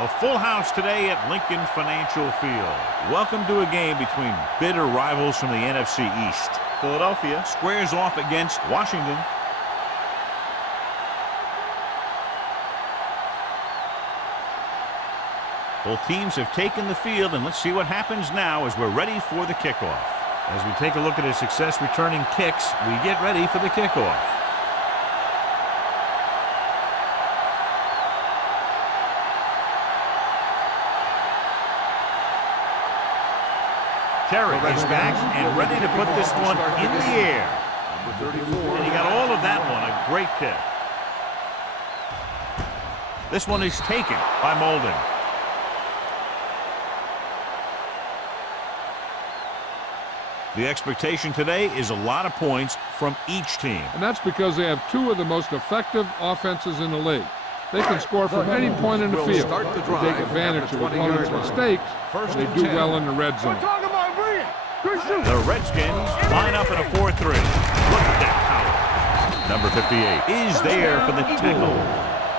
A full house today at Lincoln Financial Field. Welcome to a game between bitter rivals from the NFC East. Philadelphia squares off against Washington. Both teams have taken the field, and let's see what happens now as we're ready for the kickoff. As we take a look at his success returning kicks, we get ready for the kickoff. Terry is back and ready to put this one in the air. And he got all of that one. A great kick. This one is taken by Molden. The expectation today is a lot of points from each team. And that's because they have two of the most effective offenses in the league. They can score from any point in the field. They take advantage of opponents' mistakes. They do well in the red zone. The Redskins line up in a 4-3. Look at that power. Number 58 is there for the tackle.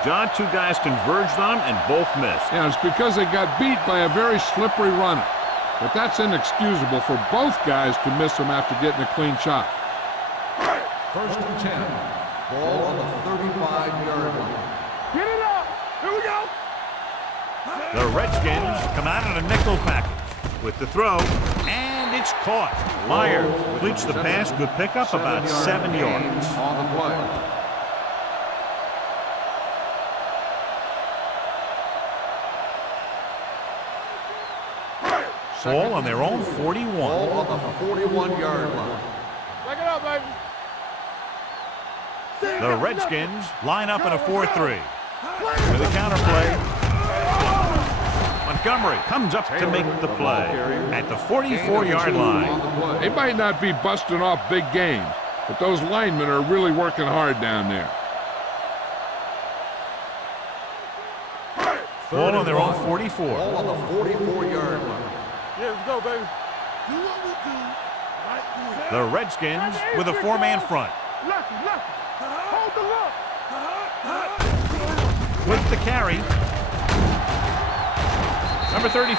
John, two guys converged on him and both missed. Yeah, it's because they got beat by a very slippery runner. But that's inexcusable for both guys to miss him after getting a clean shot. 1st and 10. Ball on the 35-yard line. Get it up! Here we go! The Redskins come out in a nickel package with the throw, and it's caught. Myers completes the pass. Good pickup, about 7 yards. On the play. Ball on their own 41. Ball on the 41-yard line. Back it up, baby. The Redskins line up in a 4-3. With a counter play. Montgomery comes up to make the play at the 44-yard line. They might not be busting off big games, but those linemen are really working hard down there. Ball on their own 44. Ball on the 44-yard line. Yeah, let's go, baby. Do what we do. Right The Redskins with a four-man front. Lucky. Hold the look. With the carry. Number 35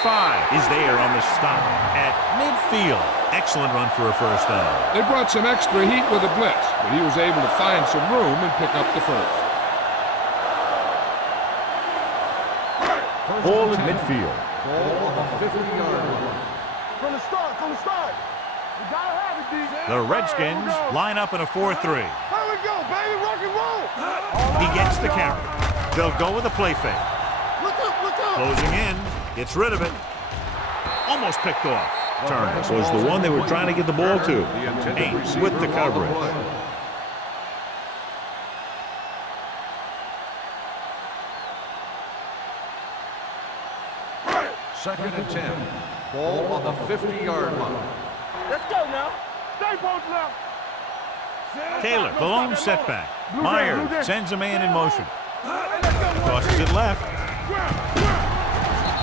is there on the stop at midfield. Excellent run for a first down. They brought some extra heat with a blitz, but he was able to find some room and pick up the first. Ball in midfield. Ball on the 50-yard line. From the start. We gotta have it, D. The Redskins line up in a 4-3. Here we go, baby. Rock and roll. He gets the carry. They'll go with a play fake. Look up. Closing in. Gets rid of it. Almost picked off. Turner was the one they were trying to get the ball to. Ames with the coverage. 2nd and 10. Ball on the 50-yard line. Let's go now. Stay posted now. Taylor, the lone setback. Myers sends a man in motion. Tosses it left.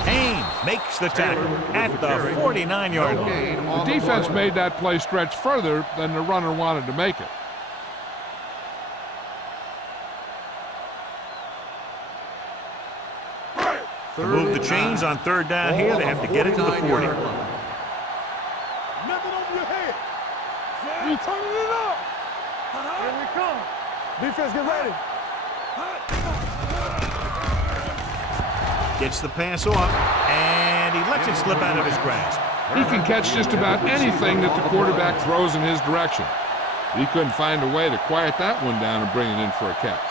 Ames makes the tackle at the 49-yard line. The defense made that play stretch further than the runner wanted to make it. To move the chains on 3rd down here, they have to get it to the 40. Nothing over your head. You turning it up. Here we come. Defense, get ready. Gets the pass off, and he lets it slip out of his grasp. He can catch just about anything that the quarterback throws in his direction. He couldn't find a way to quiet that one down and bring it in for a catch.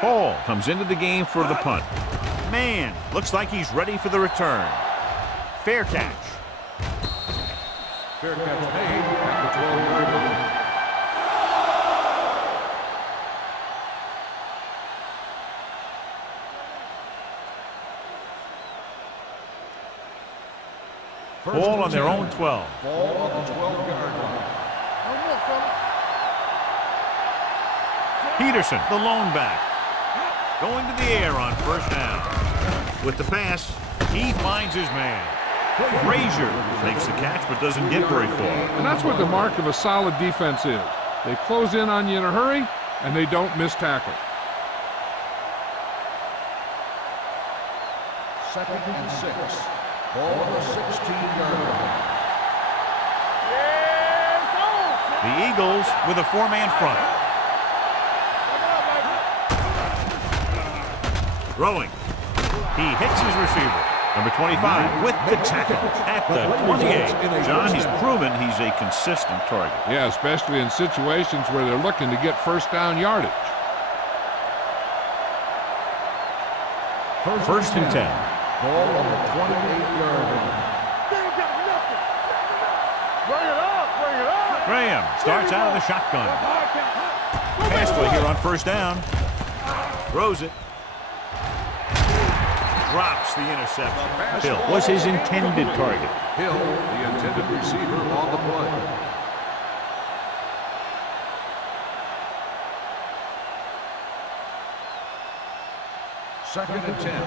Hall comes into the game for the punt. Man, looks like he's ready for the return. Fair catch. Fair catch made at the 12-yard line. Ball on their own 12. Ball on the 12-yard line. Peterson, the lone back. Going to the air on first down. With the pass, he finds his man. Frazier makes the catch but doesn't get very far. And that's what the mark of a solid defense is. They close in on you in a hurry, and they don't miss tackle. 2nd and 6. Ball on the 16-yard line. The Eagles with a 4-man front. Throwing. He hits his receiver. Number 25 with the tackle at the 28. John, he's proven he's a consistent target. Yeah, especially in situations where they're looking to get first down yardage. First and 10. Ball on the 28-yard line. Bring it up. Graham starts out of the shotgun. Pass play here on first down. Throws it. Drops the interception. Hill was his intended target. Hill, the intended receiver on the play. Second and 10.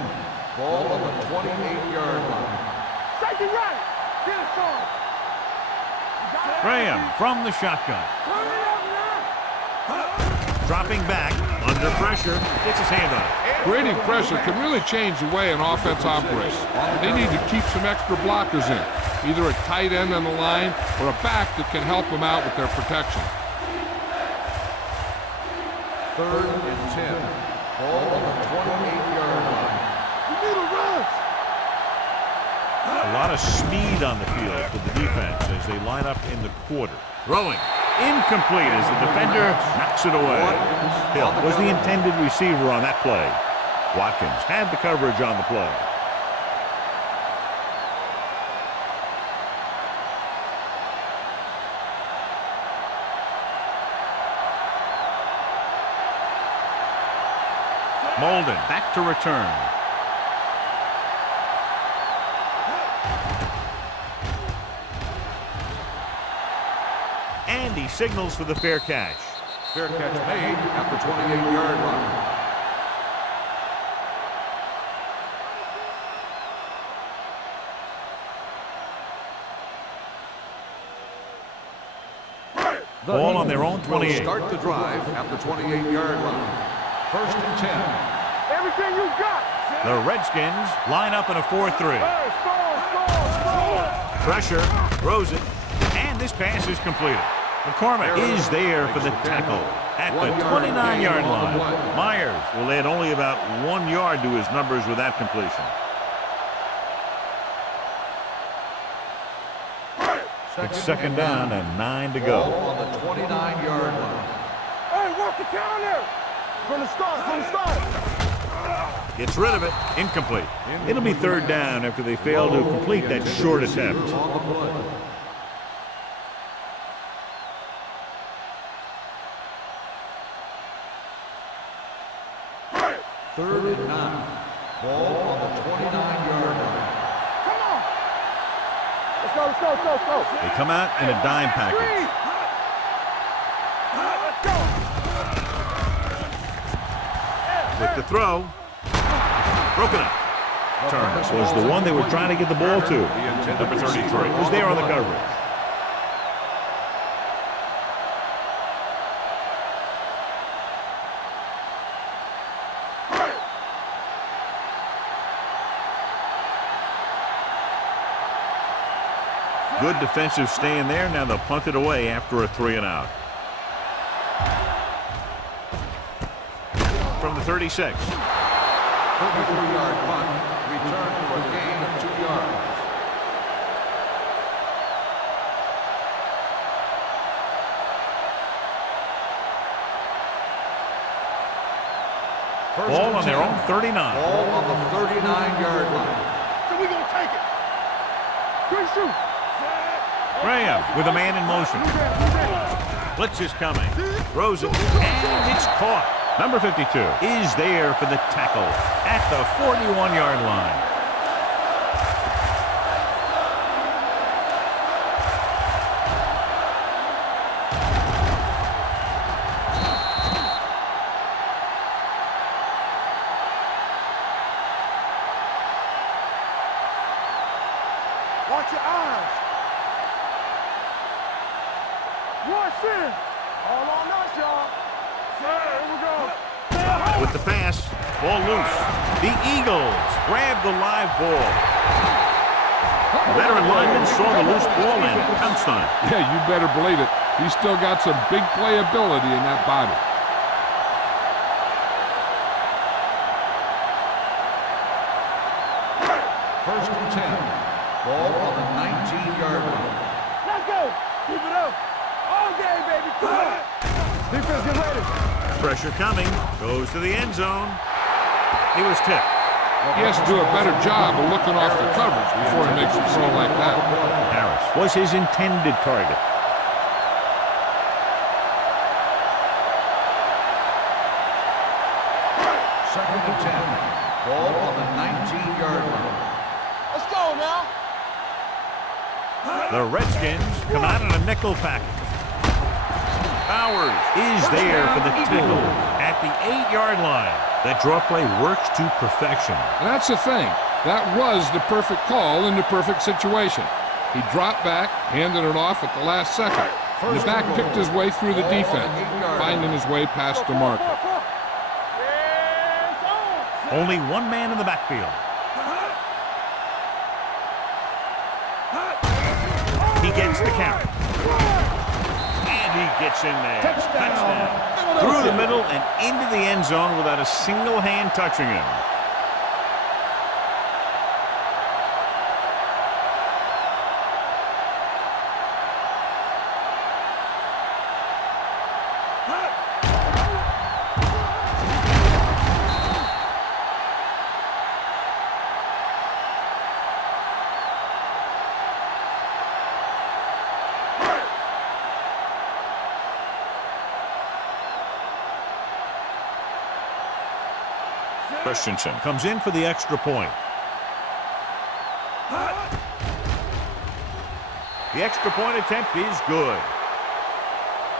Ball on the 28-yard line. Second right. Get it on. Graham from the shotgun. Dropping back, under pressure, gets his hand on it. Creating pressure can really change the way an offense operates. They need to keep some extra blockers in, either a tight end on the line or a back that can help them out with their protection. 3rd and 10. Ball on the 28-yard line. You need a rush. A lot of speed on the field for the defense as they line up in the quarter. Throwing. Incomplete as the defender knocks it away. Hill was the intended receiver on that play. Watkins had the coverage on the play. Molden back to return. And he signals for the fair catch. Fair catch made at the 28-yard line. Ball on their own 28. Start the drive at the 28-yard line. 1st and 10. Everything you got. The Redskins line up in a 4-3. Pressure, throws it, and this pass is completed. McCormick is there for the tackle at the 29-yard line. Myers will add only about 1 yard to his numbers with that completion. It's second down and 9 to go. Ball on the 29-yard line. Hey, walk the counter. From the start. Gets rid of it. Incomplete. It'll be third down after they fail to complete that short attempt. On the play. Third and 9. Ball on the 29-yard line. Come on. Let's go. They come out in a dime package. Let's go. With the throw. Broken up. Turns was the one they were trying to get the ball to. Number 33 was there on the coverage. Good defensive stand there. Now they'll punt it away after a 3-and-out. From the 36. 33-yard punt. Return for a gain of 2 yards. Ball on their own 39. Ball on the 39-yard line. So we gonna take it. Good shoot. Graham with a man in motion. Blitz is coming. Throws it, and it's caught. Number 52 is there for the tackle at the 41-yard line. Watch your eyes. Watch it. All on us, y'all. Here we go. With the pass, ball loose. The Eagles grab the live ball. The veteran lineman saw the loose ball and pounced on it. Yeah, you better believe it. He's still got some big playability in that body. First and 10. Ball on the 19-yard line. Let's go. Keep it up. All day, baby. Come on. Defense, get ready. Pressure coming. Goes to the end zone. He was tipped. He has to do a better job of looking off the coverage before he makes a throw like that. Harris was his intended target. Second and 10. Ball on the 19-yard line. Let's go now. The Redskins come out in a nickel package. Bowers is there for the tackle at the 8-yard line. That draw play works to perfection. And that's the thing. That was the perfect call in the perfect situation. He dropped back, handed it off at the last second. And the back picked his way through the defense, finding his way past the marker. Only one man in the backfield. He gets the count. And he gets in there. Touchdown. Through the middle and into the end zone without a single hand touching him. Christensen comes in for the extra point. The extra point attempt is good.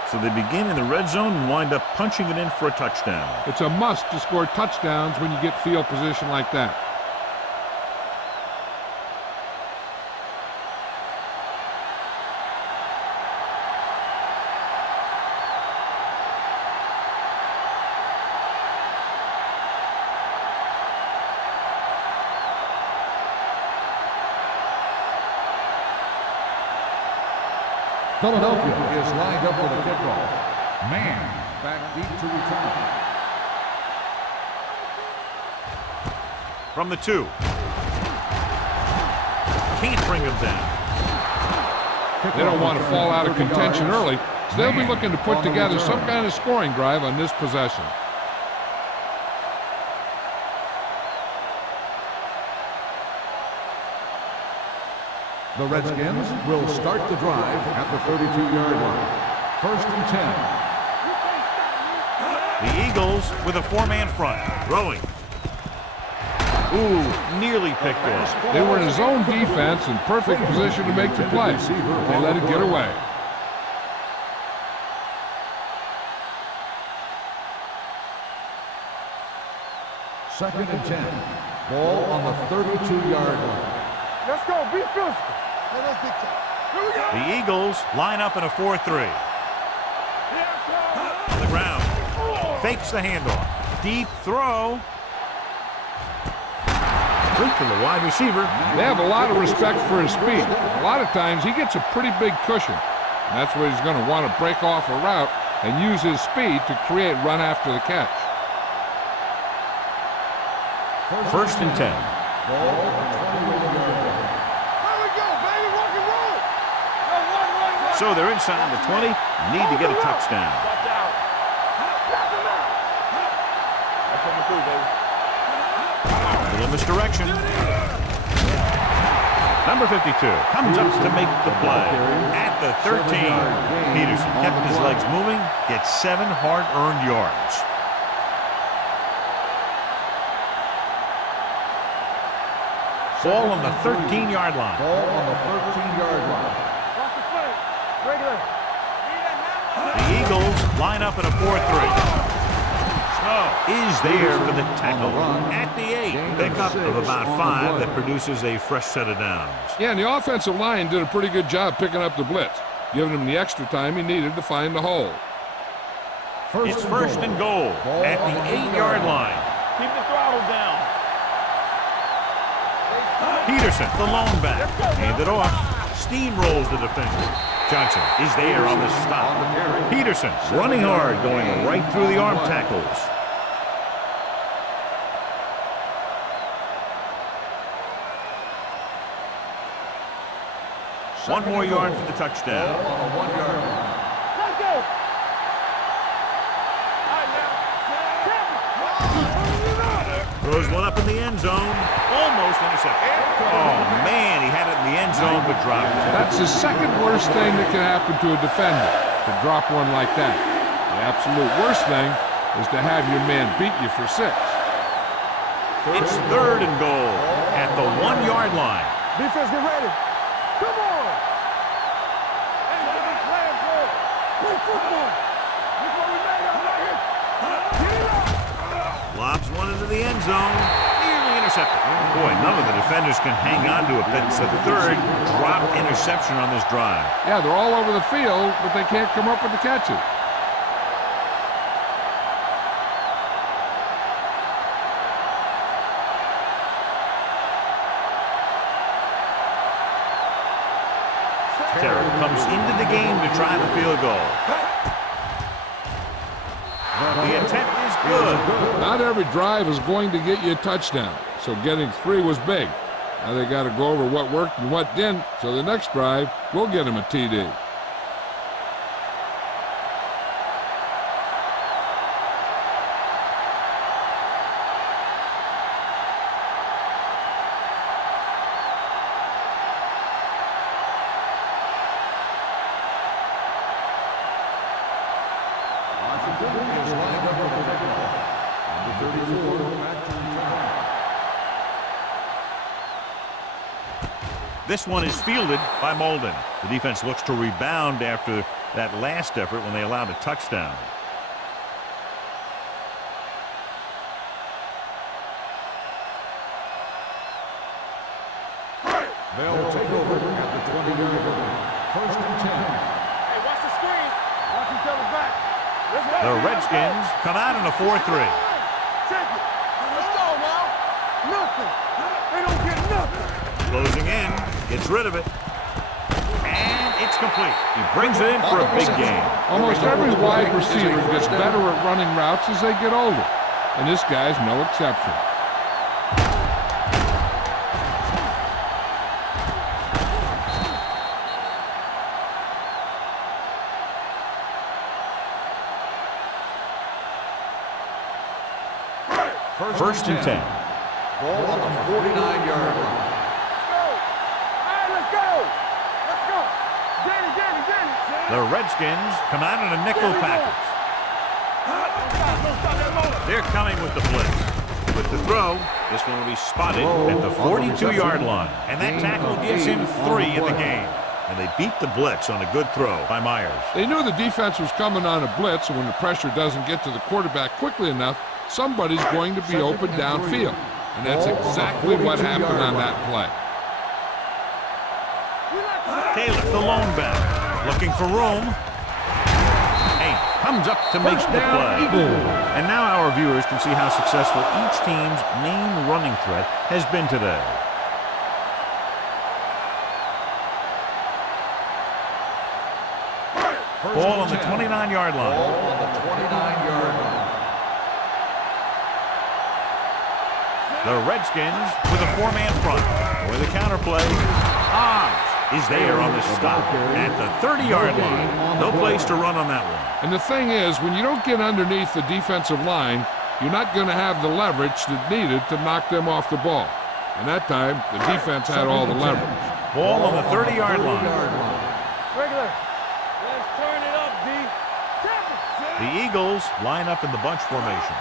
So they begin in the red zone and wind up punching it in for a touchdown. It's a must to score touchdowns when you get field position like that. Philadelphia is lined up for the kickoff. Man back deep to return. From the 2. Can't bring him down. They don't want to fall out of contention early, so they'll be looking to put together some kind of scoring drive on this possession. The Redskins will start the drive at the 32-yard line. First and 10. The Eagles with a 4-man front. Throwing. Ooh, nearly picked off. They were in his own defense in perfect position to make the play. They let it get away. Second and 10. Ball on the 32-yard line. Let's go. Be physical. Let's get to. Here we go. The Eagles line up in a 4-3. On the ground. Fakes the handoff. Deep throw. Quick to the wide receiver. They have a lot of respect for his speed. A lot of times he gets a pretty big cushion. And that's where he's going to want to break off a route and use his speed to create run after the catch. First and 10. There we go, baby. Rock and roll. Run. So they're inside the 20. Need to get a touchdown. Watch out. Pass him out. Little misdirection. Number 52 comes up to make the play. At the 13, Peterson kept his legs moving, gets 7 hard-earned yards. Ball on the 13-yard line. Ball on the 13-yard line. The Eagles line up in a 4-3. Is there for the tackle at the 8. Pickup of about 5 that produces a fresh set of downs. Yeah, and the offensive line did a pretty good job picking up the blitz, giving him the extra time he needed to find the hole. It's first and goal at the 8-yard line. Keep the throttle down. Peterson, the lone back, handed off, steamrolls the defender. Johnson is there on the stop. Peterson running hard, going right through the arm tackles. One more yard for the touchdown. On the 1-yard line. Let's go. Throws one up in the end zone. Almost intercepted. Oh, man, he had it in the end zone, but dropped it. That's the second worst thing that can happen to a defender, to drop one like that. The absolute worst thing is to have your man beat you for 6. It's third and goal at the 1-yard line. Defense, get ready. Come on. Play football. This is what we made up right here. Get it up. Lobs one into the end zone. Nearly intercepted. Boy, none of the defenders can hang on to it. That's the third drop interception on this drive. Yeah, they're all over the field, but they can't come up with the catches. Terry comes into the game to try the field goal. The attempt is good. Not every drive is going to get you a touchdown, so getting 3 was big. Now they got to go over what worked and what didn't, so the next drive will get them a TD. Is lined up for the kickoff. Number 34, back to return. This one is fielded by Molden. The defense looks to rebound after that last effort when they allowed a touchdown. They'll take over at the 20-yard line. First and 10. Hey, watch the screen. Watch each other's back. Let's go. The Redskins come out in a 4-3. Check it. Let's go now. Nothing. They don't get nothing. Closing in, gets rid of it. And it's complete. He brings it in for a big game. Almost every wide receiver gets better at running routes as they get older, and this guy's no exception. First and 10. Ball on the 49-yard line. Let's go. Let's go. Get it. The Redskins come out in a nickel package. Don't stop that motor. They're coming with the blitz. With the throw, this one will be spotted at the 42-yard line. And that tackle gives him 3 in the game. And they beat the blitz on a good throw by Myers. They knew the defense was coming on a blitz, and when the pressure doesn't get to the quarterback quickly enough, somebody's going to be open downfield. And that's exactly what happened on that play. Taylor, the lone back, looking for room. Haynes comes up to make the play. And now our viewers can see how successful each team's main running threat has been today. Ball on the 29-yard line. Ball on the 29-yard line. The Redskins with a 4-man front. With a counterplay. Is there on the stop at the 30-yard line. No place to run on that one. And the thing is, when you don't get underneath the defensive line, you're not going to have the leverage that's needed to knock them off the ball. And that time, the defense had all the leverage. Ball on the 30-yard line. Regular. Let's turn it up, D. The Eagles line up in the bunch formation.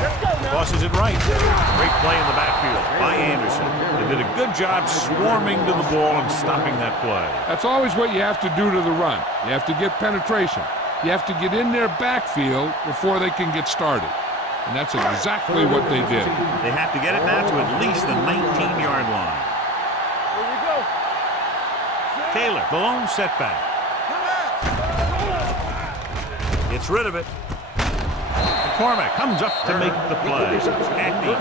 Let's go now. Tosses it right. Great play in the backfield by Anderson. They did a good job swarming to the ball and stopping that play. That's always what you have to do to the run. You have to get penetration. You have to get in their backfield before they can get started. And that's exactly what they did. They have to get it now to at least the 19-yard line. Here we go. Taylor, the lone setback. Gets rid of it. McCormick comes up to make the play at the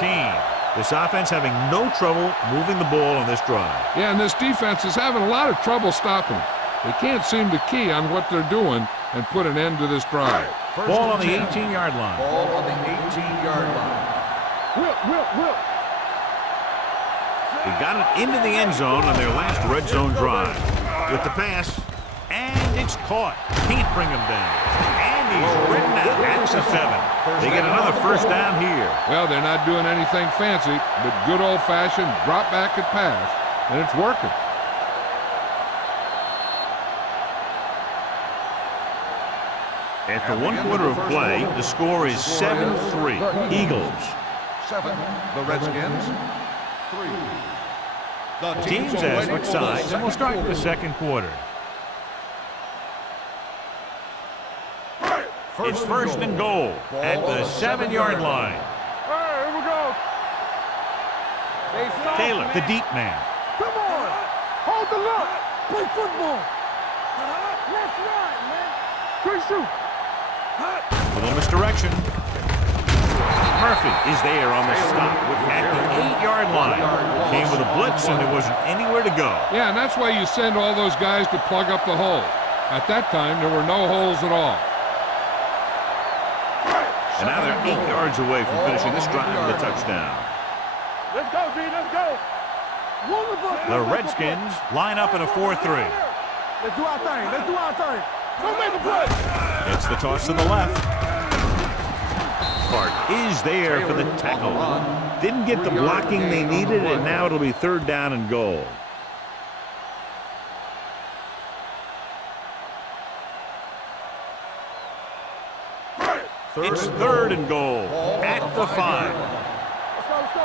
18. This offense having no trouble moving the ball on this drive. Yeah, and this defense is having a lot of trouble stopping them. They can't seem to key on what they're doing and put an end to this drive. Ball on the 18-yard line. Ball on the 18-yard line. Whip. He got it into the end zone on their last red zone drive. With the pass, and it's caught. Can't bring him down. And he's ridden out at the 7. They get another first down here. Well, they're not doing anything fancy, but good old-fashioned drop back and pass, and it's working. After one quarter of play, the score is 7-3. Eagles. 7, the Redskins. 3. The Teams as switch sides, and we'll start the second quarter. It's first and goal at the 7-yard line. All right, here we go. Taylor, the deep man. Come on. Hold the look. Play football. Let's run, man. Quick shoot. A little misdirection. Murphy is there on the stop at the 8-yard line. Came with a blitz, and there wasn't anywhere to go. Yeah, and that's why you send all those guys to plug up the hole. At that time, there were no holes at all. And now they're 8 yards away from finishing this drive with a touchdown. Let's go, D. Let's go. The Redskins line up in a 4-3. Let's do our thing. Let's do our thing. Don't make a play. It's the toss to the left. Clark is there for the tackle. Didn't get the blocking they needed, and now it'll be 3rd down and goal. It's 3rd and goal at the 5. Let's go.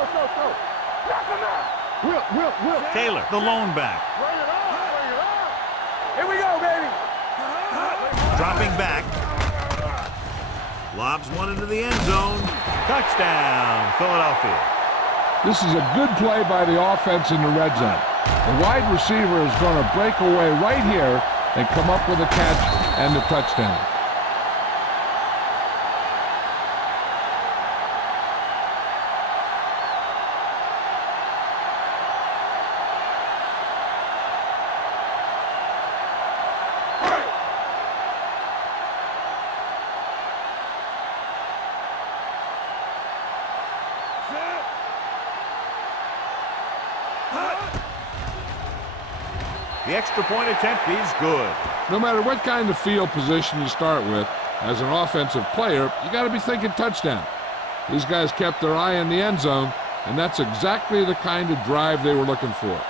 Knock him out. Whip. Taylor, the lone back. Bring it on. Here we go, baby. Dropping back. Lobs one into the end zone. Touchdown, Philadelphia. This is a good play by the offense in the red zone. The wide receiver is going to break away right here and come up with a catch and the touchdown. The extra point attempt is good. No matter what kind of field position you start with, as an offensive player, you got to be thinking touchdown. These guys kept their eye on the end zone, and that's exactly the kind of drive they were looking for.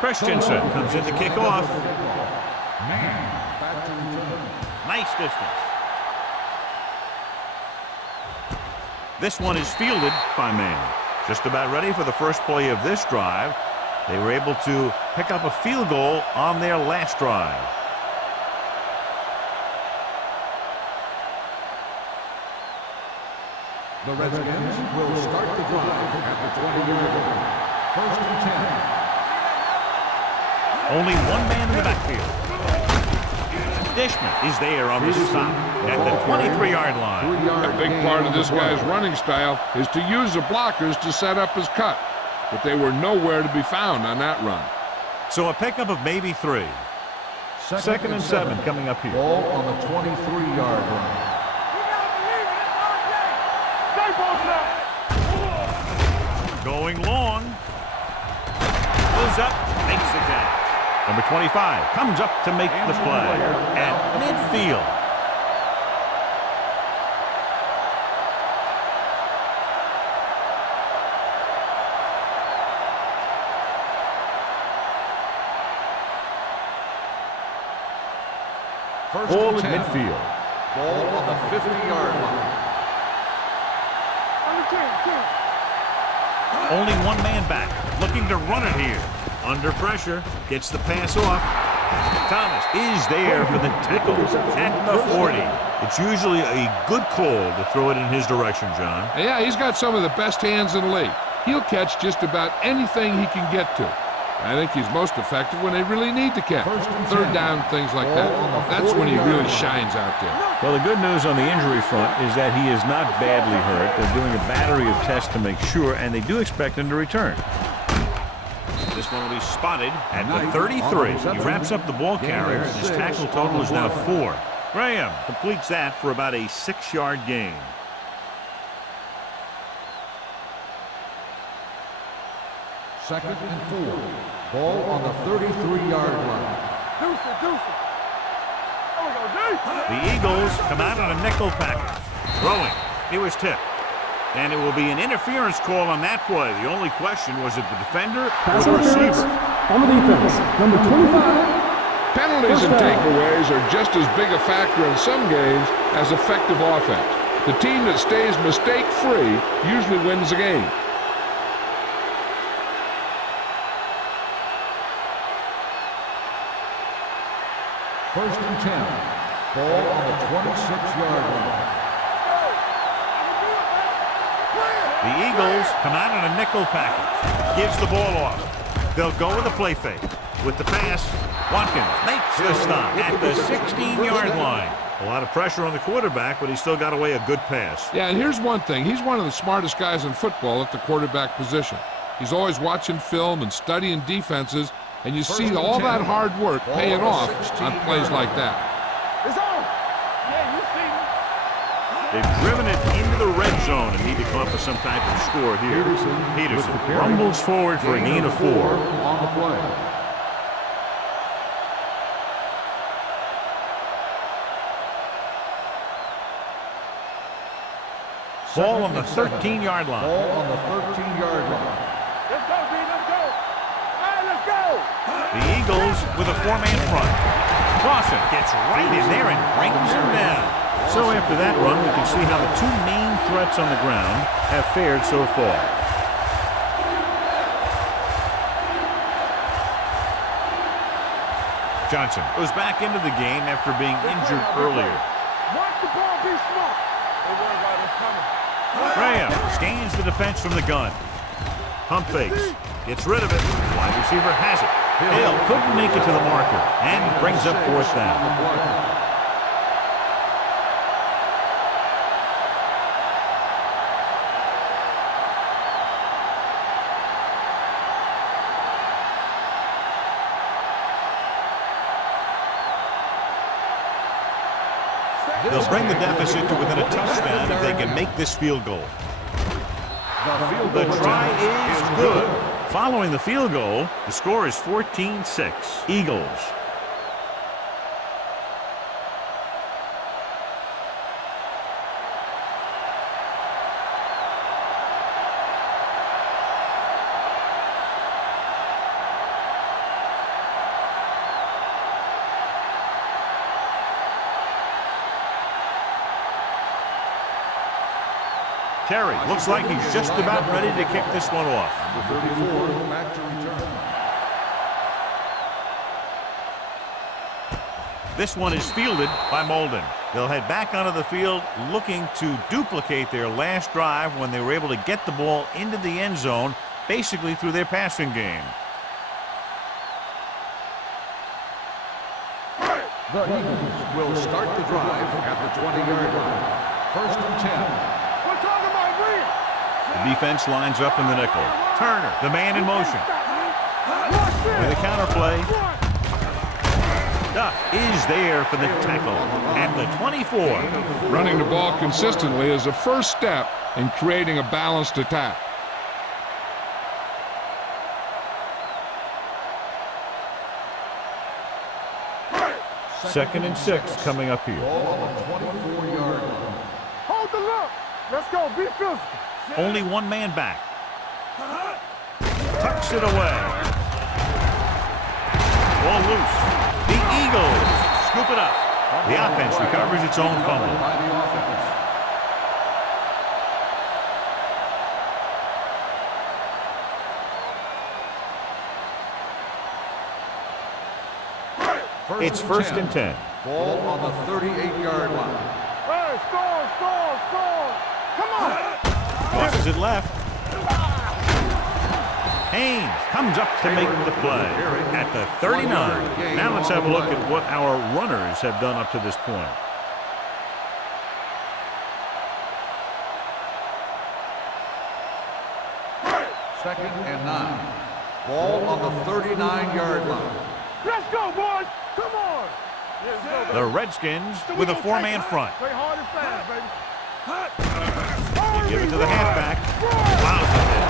Christensen comes in to kick off. Nice distance. This one is fielded by Mann. Just about ready for the first play of this drive. They were able to pick up a field goal on their last drive. The Redskins will start the drive at the 20-yard line. 1st and 10. Only one man in the backfield. Dishman is there on the stop at the 23-yard line. A big part of this guy's running style is to use the blockers to set up his cut, but they were nowhere to be found on that run. So a pickup of maybe 3. 2nd and 7 coming up here. Ball on the 23-yard line. Going long. Goes up, makes the catch. Number 25 comes up to make the play at midfield. Ball at midfield. Ball on the 50-yard line. Only one man back, looking to run it here. Under pressure, gets the pass off. Thomas is there for the tackle at the 40. It's usually a good call to throw it in his direction, John. Yeah, he's got some of the best hands in the league. He'll catch just about anything he can get to. I think he's most effective when they really need to catch. Third down, things like that. That's when he really shines out there. Well, the good news on the injury front is that he is not badly hurt. They're doing a battery of tests to make sure, and they do expect him to return. This one will be spotted at the 33. He wraps up the ball carrier, and his tackle total is now 4. Graham completes that for about a 6-yard gain. Second and 4. Ball on the 33-yard line. The Eagles come out on a nickel package. Throwing. It was tipped. And it will be an interference call on that play. The only question was it the defender or the receiver. On the defense, number 25. Penalties and takeaways are just as big a factor in some games as effective offense. The team that stays mistake-free usually wins the game. First and 10. Ball on the 26-yard line. The Eagles come out on a nickel package. Gives the ball off. They'll go with the play fake. With the pass, Watkins makes the stop at the 16-yard line. A lot of pressure on the quarterback, but he still got away a good pass. Yeah, and here's one thing. He's one of the smartest guys in football at the quarterback position. He's always watching film and studying defenses, and you see all that hard work paying off on plays like that. It's on. Yeah, you see. They've driven it into the red zone and need to come up with some type of score here. Peterson rumbles forward for a gain of 4. On the play. Ball on the 13-yard line. Ball on the 13-yard line. Let's go, D. Let's go. All right, let's go. The Eagles with a 4-man front. Clausen gets right in there and brings him down. So after that run, we can see how the two main threats on the ground have fared so far. Johnson goes back into the game after being injured earlier. Watch the ball, be smart. Don't worry about us coming. Graham scans the defense from the gun. Pump fakes. Gets rid of it. Wide receiver has it. Hill couldn't make it to the marker and brings up 4th down. They'll bring the deficit to within a touchdown if they can make this field goal. The try is good. Following the field goal, the score is 14-6. Eagles. Terry looks like he's just about ready to kick this one off. Number 34, back to return. This one is fielded by Molden. They'll head back onto the field looking to duplicate their last drive when they were able to get the ball into the end zone, basically through their passing game. The Eagles will start the drive at the 20-yard line. First and 10. The defense lines up in the nickel. Turner, the man in motion. With a counter play. Duff is there for the tackle at the 24. Running the ball consistently is the first step in creating a balanced attack. Second and 6 coming up here. Hold the look. Let's go. Be physical. Only one man back. Tucks it away. Ball loose. The Eagles scoop it up. The offense recovers its own fumble. It's first and 10. Ball on the 38-yard line. Hey, score. Come on. Tosses it left. Haynes comes up to make the play at the 39. Now let's have a look at what our runners have done up to this point. Second and 9. Ball on the 39-yard line. Let's go, boys. Come on. Let's go, baby. The Redskins with a four-man front. Play hard and fast, baby. They give it to the halfback. Allows it in.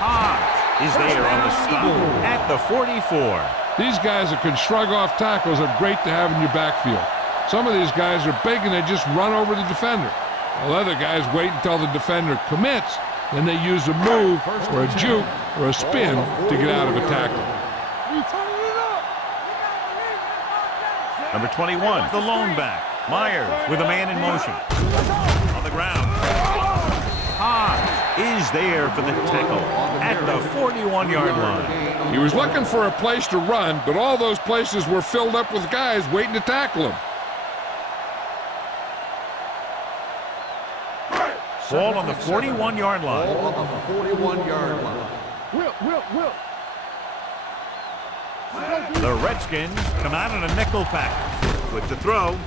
Hobbs is there on the stop at the 44. These guys that can shrug off tackles are great to have in your backfield. Some of these guys are big and they just run over the defender, while other guys wait until the defender commits, then they use a move or a juke or a spin to get out of a tackle. Number 21, the lone back. Myers with a man in motion. On the ground. Hobbs is there for the tackle at the 41-yard line. He was looking for a place to run, but all those places were filled up with guys waiting to tackle him. Ball on the 41-yard line. Ball on the 41-yard line. Whip. The Redskins come out in a nickel package with the throw.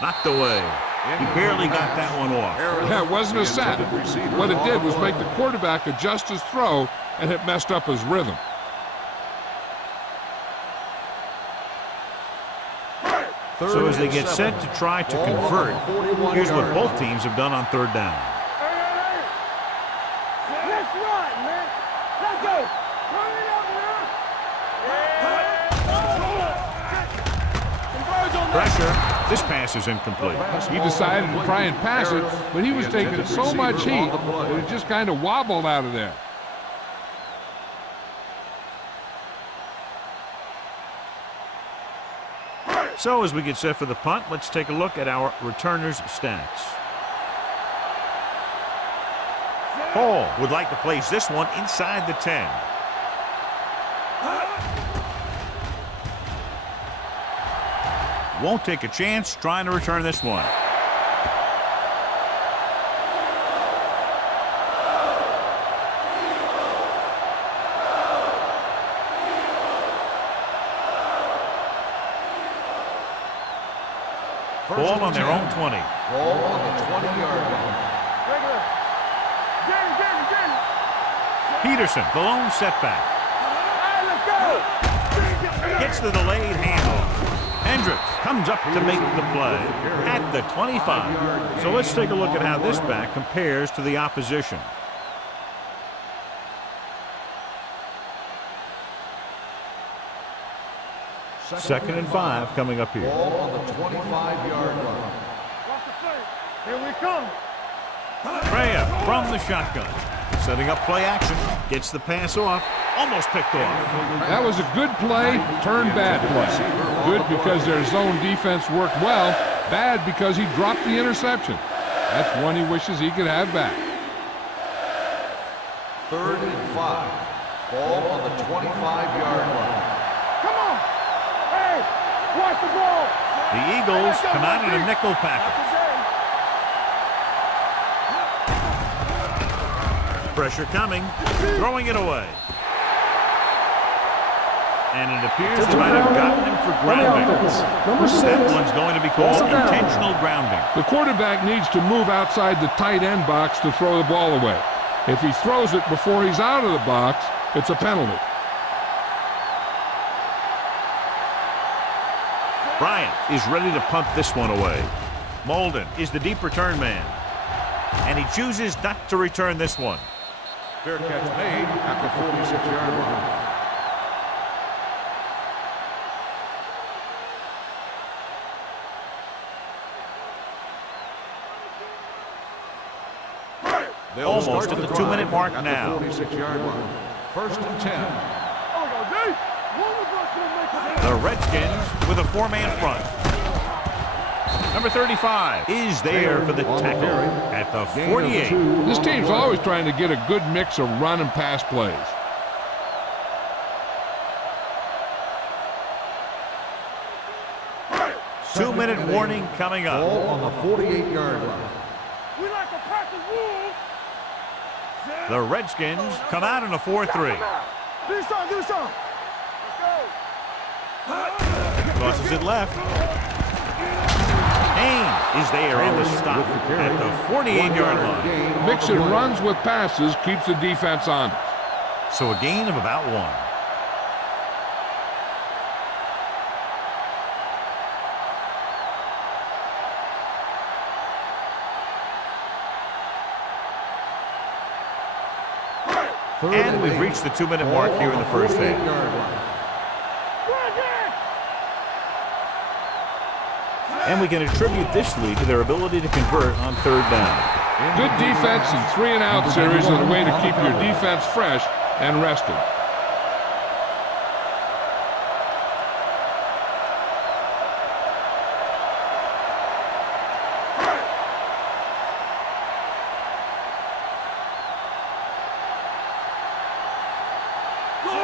Knocked away. He barely got that one off. Yeah, it wasn't a sack. What it did was make the quarterback adjust his throw, and it messed up his rhythm. So as they get set to try to convert, here's what both teams have done on third down. Hey. Let's run, man. Let's go. Turn it up, man. Pressure. This pass is incomplete. He decided to try and pass it, but he was taking so much heat that it just kind of wobbled out of there. So as we get set for the punt, let's take a look at our returners' stats. Hall would like to place this one inside the 10. Won't take a chance trying to return this one. Ball on their own 20. Ball on the 20-yard line. Peterson, the lone setback. Hey, let's go. Gets the delayed handoff. Hendricks comes up to make the play at the 25. So let's take a look at how this back compares to the opposition. Second and 5 coming up here. Ball on the 25-yard line. Watch the play. Here we come. Freya from the shotgun. Setting up play action. Gets the pass off. Almost picked off. That was a good play, turned bad play. Good because their zone defense worked well. Bad because he dropped the interception. That's one he wishes he could have back. 3rd and 5. Ball on the 25-yard line. Come on. Hey, watch the ball. The Eagles come out in a nickel package. Pressure coming. Throwing it away. And it appears they might have gotten him for grounding. That one's going to be called intentional grounding. The quarterback needs to move outside the tight end box to throw the ball away. If he throws it before he's out of the box, it's a penalty. Bryant is ready to punt this one away. Molden is the deep return man. And he chooses not to return this one. Fair catch made at the 46-yard line. Almost at the 2-minute mark now. 46-yard line. First and 10. The Redskins with a 4-man front. Number 35 is there for the tackle at the 48. This team's always trying to get a good mix of run and pass plays. Two-minute warning coming up. Ball on the 48-yard line. We like to practice wolves. The Redskins come out in a 4-3. Do something, do something. Crosses it left. Haynes is there on the stop at the 48-yard line. Mixing runs with passes keeps the defense honest. So a gain of about 1. And we've reached the 2-minute mark here in the first half. And we can attribute this lead to their ability to convert on third down. Good defense and 3-and-out series are the way to keep your defense fresh and rested.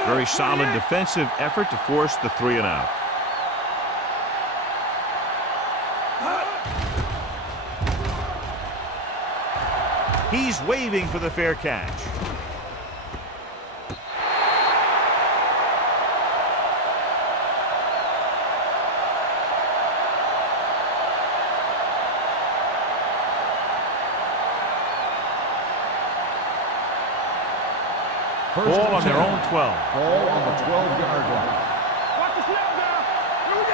Very solid defensive effort to force the 3-and-out. He's waving for the fair catch. Ball on their own 12. Ball on the 12-yard line. Watch the snap now. Here we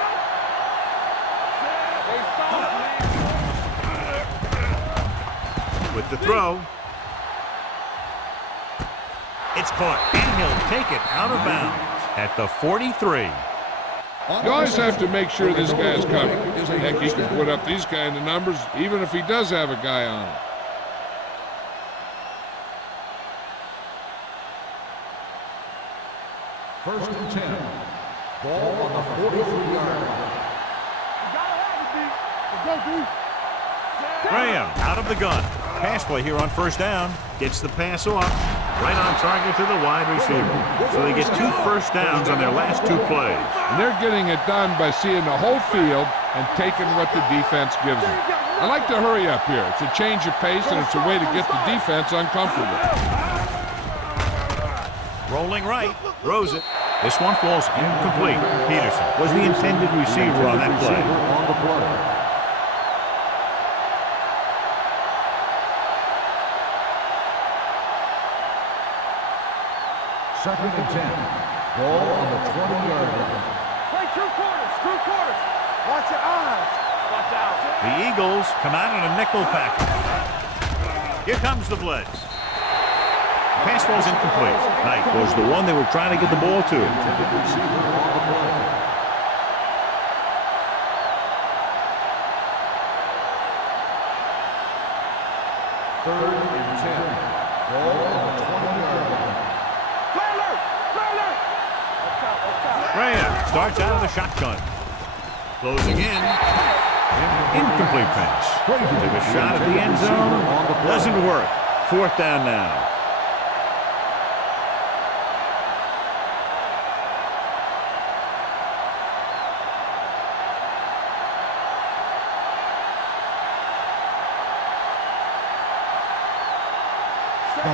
go. With the throw. It's caught, and he'll take it out of bounds at the 43. You always have to make sure this guy's covered. Heck, he can put up these kind of numbers even if he does have a guy on him. First and 10. Ball on the 43-yard line. Let's go, D. Graham out of the gun. Pass play here on first down. Gets the pass off. Right on target to the wide receiver. So they get 2 first downs on their last 2 plays. And they're getting it done by seeing the whole field and taking what the defense gives them. I like to hurry up here. It's a change of pace, and it's a way to get the defense uncomfortable. Rolling right. Throws it. This one falls incomplete. Peterson was the intended receiver on that play. On the play. Second and 10. Ball on the 20-yard line. Play 2 quarters, 2 quarters. Watch your eyes. Watch out. The Eagles come out in a nickel package. Here comes the blitz. Pass ball's incomplete. Knight was the one they were trying to get the ball to. Intended receiver on the play. Third and 10. Ball on the 20-yard line. Play alert. Play alert. Graham starts out of the shotgun. Closing in. Incomplete pass. Took a shot at the end zone. Doesn't work. 4th down now.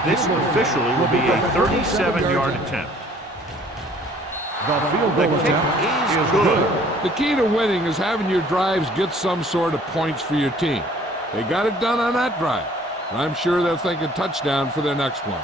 This officially will be a 37-yard attempt. The field The goal kick attempt is good. The key to winning is having your drives get some sort of points for your team. They got it done on that drive. And I'm sure they're thinking touchdown for their next one.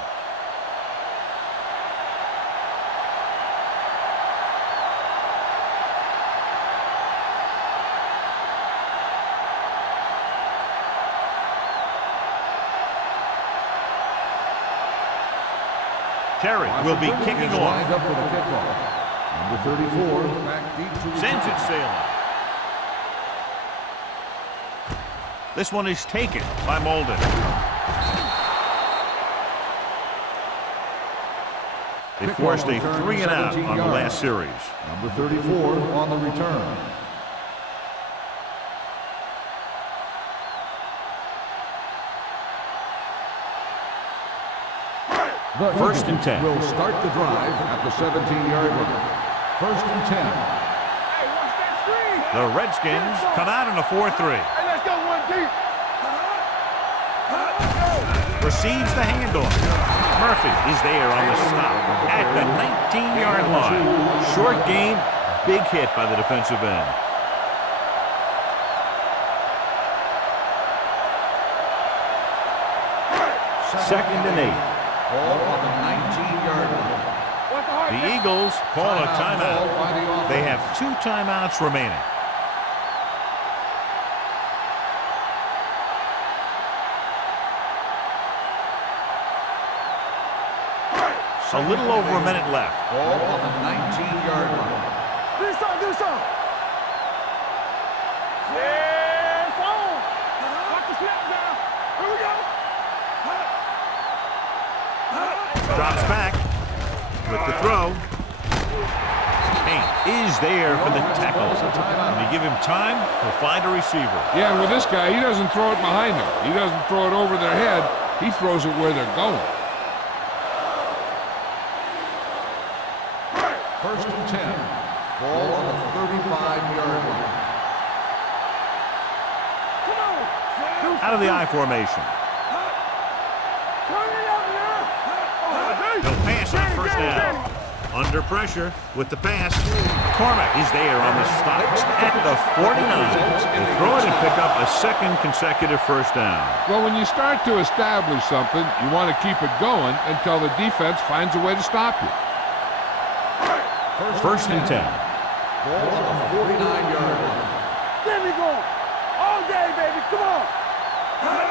Terry will be kicking off. Lined up for the kickoff. Number 34, back deep to Sends it sailing. This one is taken by Molden. They forced a 3-and-out on the last series. Number 34 on the return. The First and 10. Will start the drive at the 17-yard line. First and 10. Hey, watch that screen. The Redskins come out in a 4-3. Hey, let's go one deep. Receives the handoff. Murphy is there on the stop at the 19-yard line. Short game, big hit by the defensive end. Second and 8. Ball on the 19-yard line. The Eagles call a timeout. They have 2 timeouts remaining. A little over a minute left. Ball on the 19-yard line. Do some. Yeah, phone. Watch the snap down. Here we go. Drops back with the throw. Payne is there for the tackle. When you give him time, he'll find a receiver. Yeah, and with this guy, he doesn't throw it behind them. He doesn't throw it over their head. He throws it where they're going. First and 10. Ball on the 35-yard line. Out of the I formation. He'll pass on first down. Under pressure with the pass. Cormack is there on the stop at the 49. They throw it and pick up a second consecutive first down. Well, when you start to establish something, you want to keep it going until the defense finds a way to stop you. First and 10. Ball on the 49-yard line. There we go. All day, baby. Come on.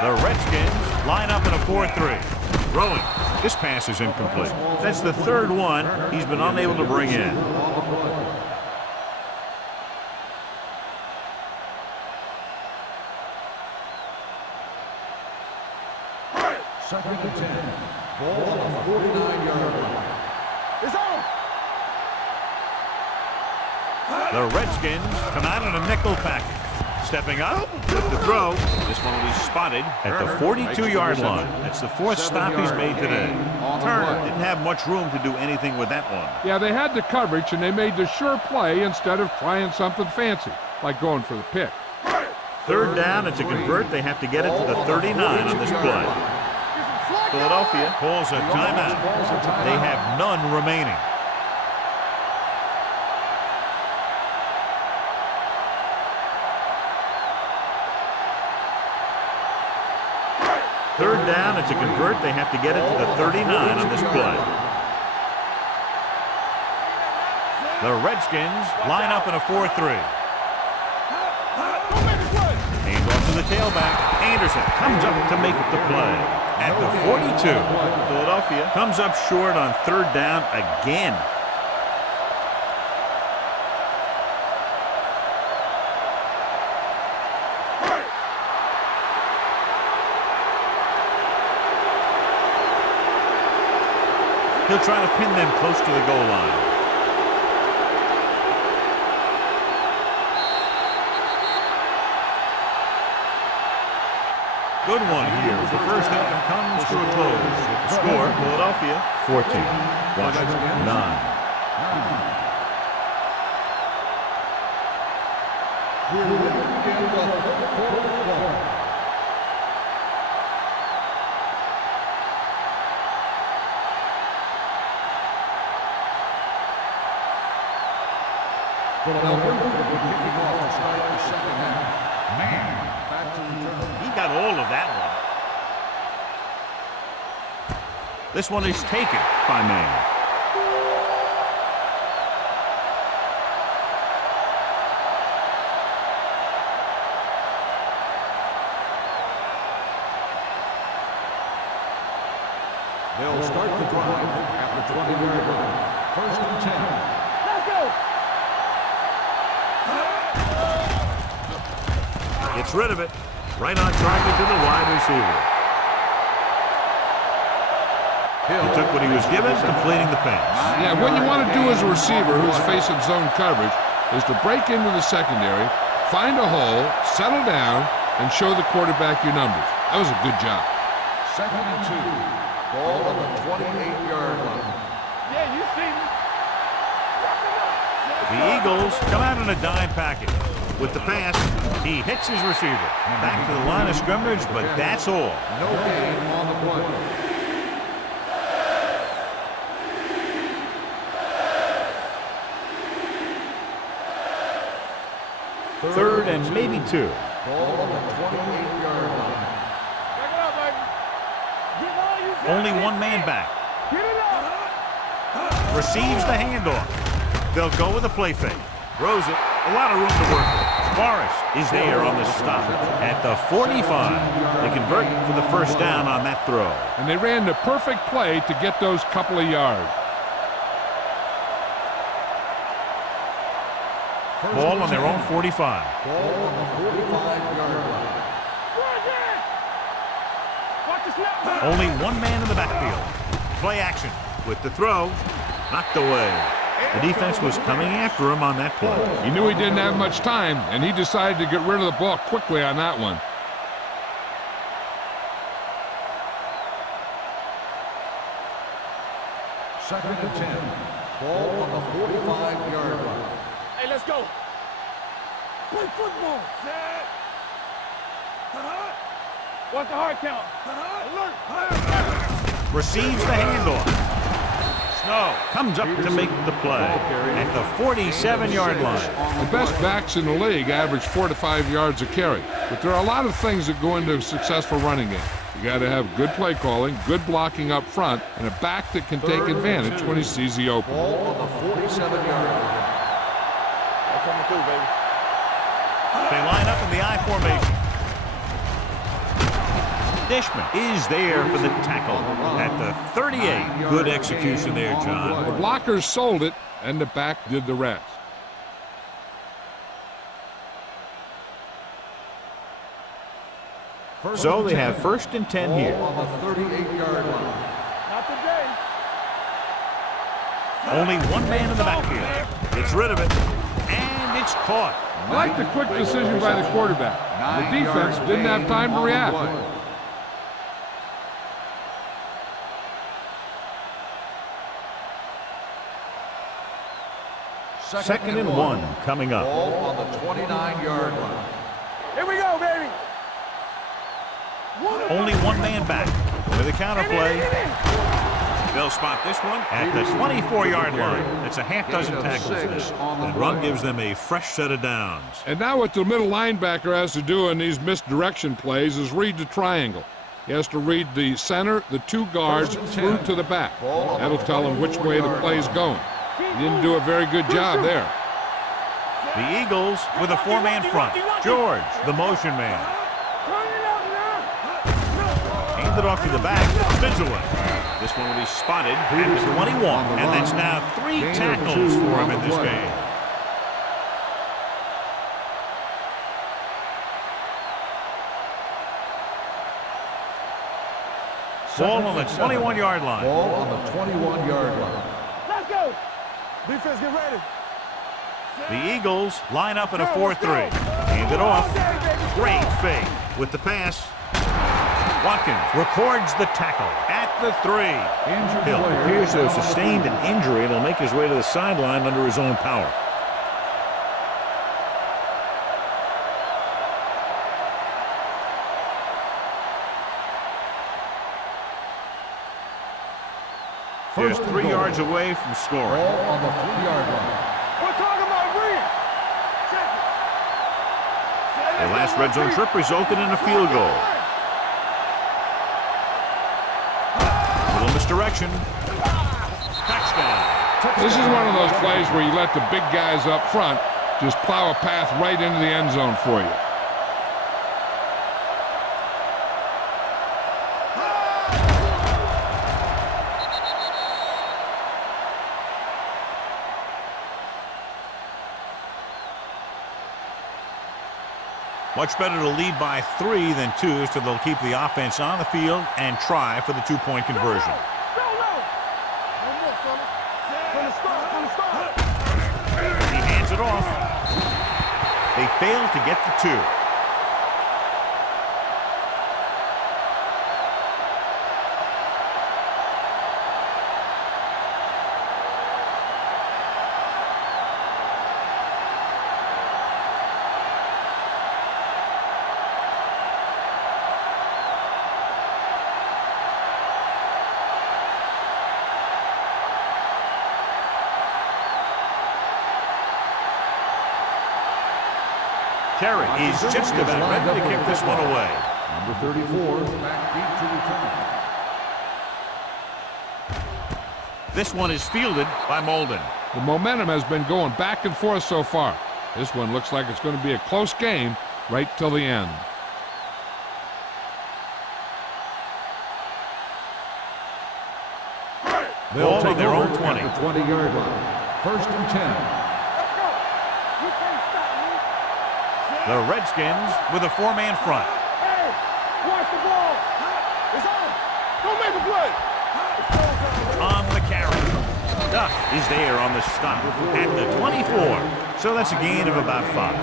The Redskins line up in a 4-3. Throwing. This pass is incomplete. That's the third one he's been unable to bring in. Second and 10. Ball on the 49-yard line. It's on. The Redskins come out in a nickel package. Stepping up with the throw. This one will be spotted at the 42-yard line. That's the fourth stop he's made today. Turner didn't have much room to do anything with that one. Yeah, they had the coverage, and they made the sure play instead of trying something fancy, like going for the pick. Third down, and to convert, they have to get it to the 39 on this play. Philadelphia calls a timeout. They have none remaining. Third down, and to convert, they have to get it to the 39 on this play. The Redskins line up in a 4-3. Hand off to the tailback. Anderson comes up to make the play. At the 42, Philadelphia comes up short on third down again. He'll try to pin them close to the goal line. Good one here. The first half comes to a close. The score, Philadelphia 14, Washington 9. We're ready to begin the third quarter of ball. Philadelphia will be kicking off to start the second half. Man, back to return. He got all of that one. This one is taken by Mann. They'll start the drive at the 20-yard line. First and 10. Let's go. Gets rid of it. Right on target to the wide receiver. He took what he was given, completing the pass. Yeah, what you want to do as a receiver who's facing zone coverage is to break into the secondary, find a hole, settle down, and show the quarterback your numbers. That was a good job. Second and 2. Ball on the 28-yard line. Yeah, you see me. The Eagles come out in a dime package. With the pass, he hits his receiver. Back to the line of scrimmage, but that's all. No gain on the play. Third and maybe 2. Ball on the 28-yard line. Back it up, baby. Get all you got. Only one man back. Get it up. Receives the handoff. They'll go with a play fake. Throws it. A lot of room to work with. Morris is there on the stop at the 45. They convert for the first down on that throw. And they ran the perfect play to get those couple of yards. Ball on their own 45. Ball on the 45-yard line. Watch the snap. Only one man in the backfield. Play action with the throw. Knocked away. The defense was coming after him on that play. He knew he didn't have much time, and he decided to get rid of the ball quickly on that one. Second and 10. Ball on the 45-yard line. Hey, let's go. Play football. Set. What's the hard count? Alert. Receives the handoff. Snow comes up to make the play at the 47-yard line. The best backs in the league average 4 to 5 yards a carry. But there are a lot of things that go into a successful running game. You got to have good play calling, good blocking up front, and a back that can take advantage when he sees the open. Ball on the 47-yard line. Coming through, baby. They line up in the I formation. Dishman is there for the tackle at the 38. Good execution there, John. The blockers sold it, and the back did the rest. So they have first and 10 here. Ball on the 38-yard line. Not today. Only one man in the backfield. Gets rid of it, and it's caught. I like the quick decision by the quarterback. The defense didn't have time to react. Second and 1 coming up. Ball on the 29-yard line. Here we go, baby. Only one man back. With a counter play. They'll spot this one at the 24-yard line. That's a half dozen tackles there. That run gives them a fresh set of downs. And now what the middle linebacker has to do in these misdirection plays is read the triangle. He has to read the center, the two guards, through to the back. That'll tell him which way the play's going. He didn't do a very good job there. The Eagles with a four-man front. George, the motion man. Handed off to the back. Spins away. This one will be spotted at the 21. And that's now 3 tackles for him in this game. Ball on the 21-yard line. Ball on the 21-yard line. Let's go. Defense, get ready. The Eagles line up in a 4-3. Hand it off. Great fake with the pass. Watkins records the tackle at the 3. Hill appears to have sustained an injury and will make his way to the sideline under his own power. Just 3 yards away from scoring. Ball on the 3-yard line. We're talking about Reed. Their last red zone trip resulted in a field goal. Little misdirection. Touchdown. This is one of those plays where you let the big guys up front just plow a path right into the end zone for you. Much better to lead by 3 than 2, so they'll keep the offense on the field and try for the 2-point conversion. He hands it off. They fail to get the 2. Terry is just about ready to kick this one away. Number 34, back deep to return. This one is fielded by Molden. The momentum has been going back and forth so far. This one looks like it's going to be a close game right till the end. They'll Ball take on their own over 20. at the 20-yard line. 1st and 10. The Redskins with a 4-man front. Hey, watch the ball. It's on. Don't make a play. On the carry. Duck is there on the stop at the 24. So that's a gain of about 5.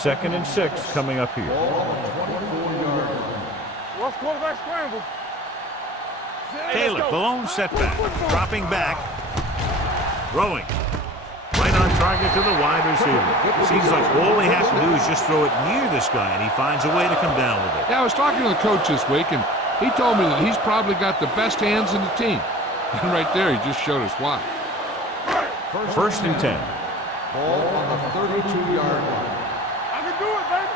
2nd and 6 coming up here. What's quarterback scramble? Taylor, the lone setback, dropping back, throwing. Right on target to the wide receiver. Seems like all they have to do is just throw it near this guy, and he finds a way to come down with it. Yeah, I was talking to the coach this week, and he told me that he's probably got the best hands in the team. And right there, he just showed us why. 1st and 10. Ball on the 32-yard line. I can do it, baby.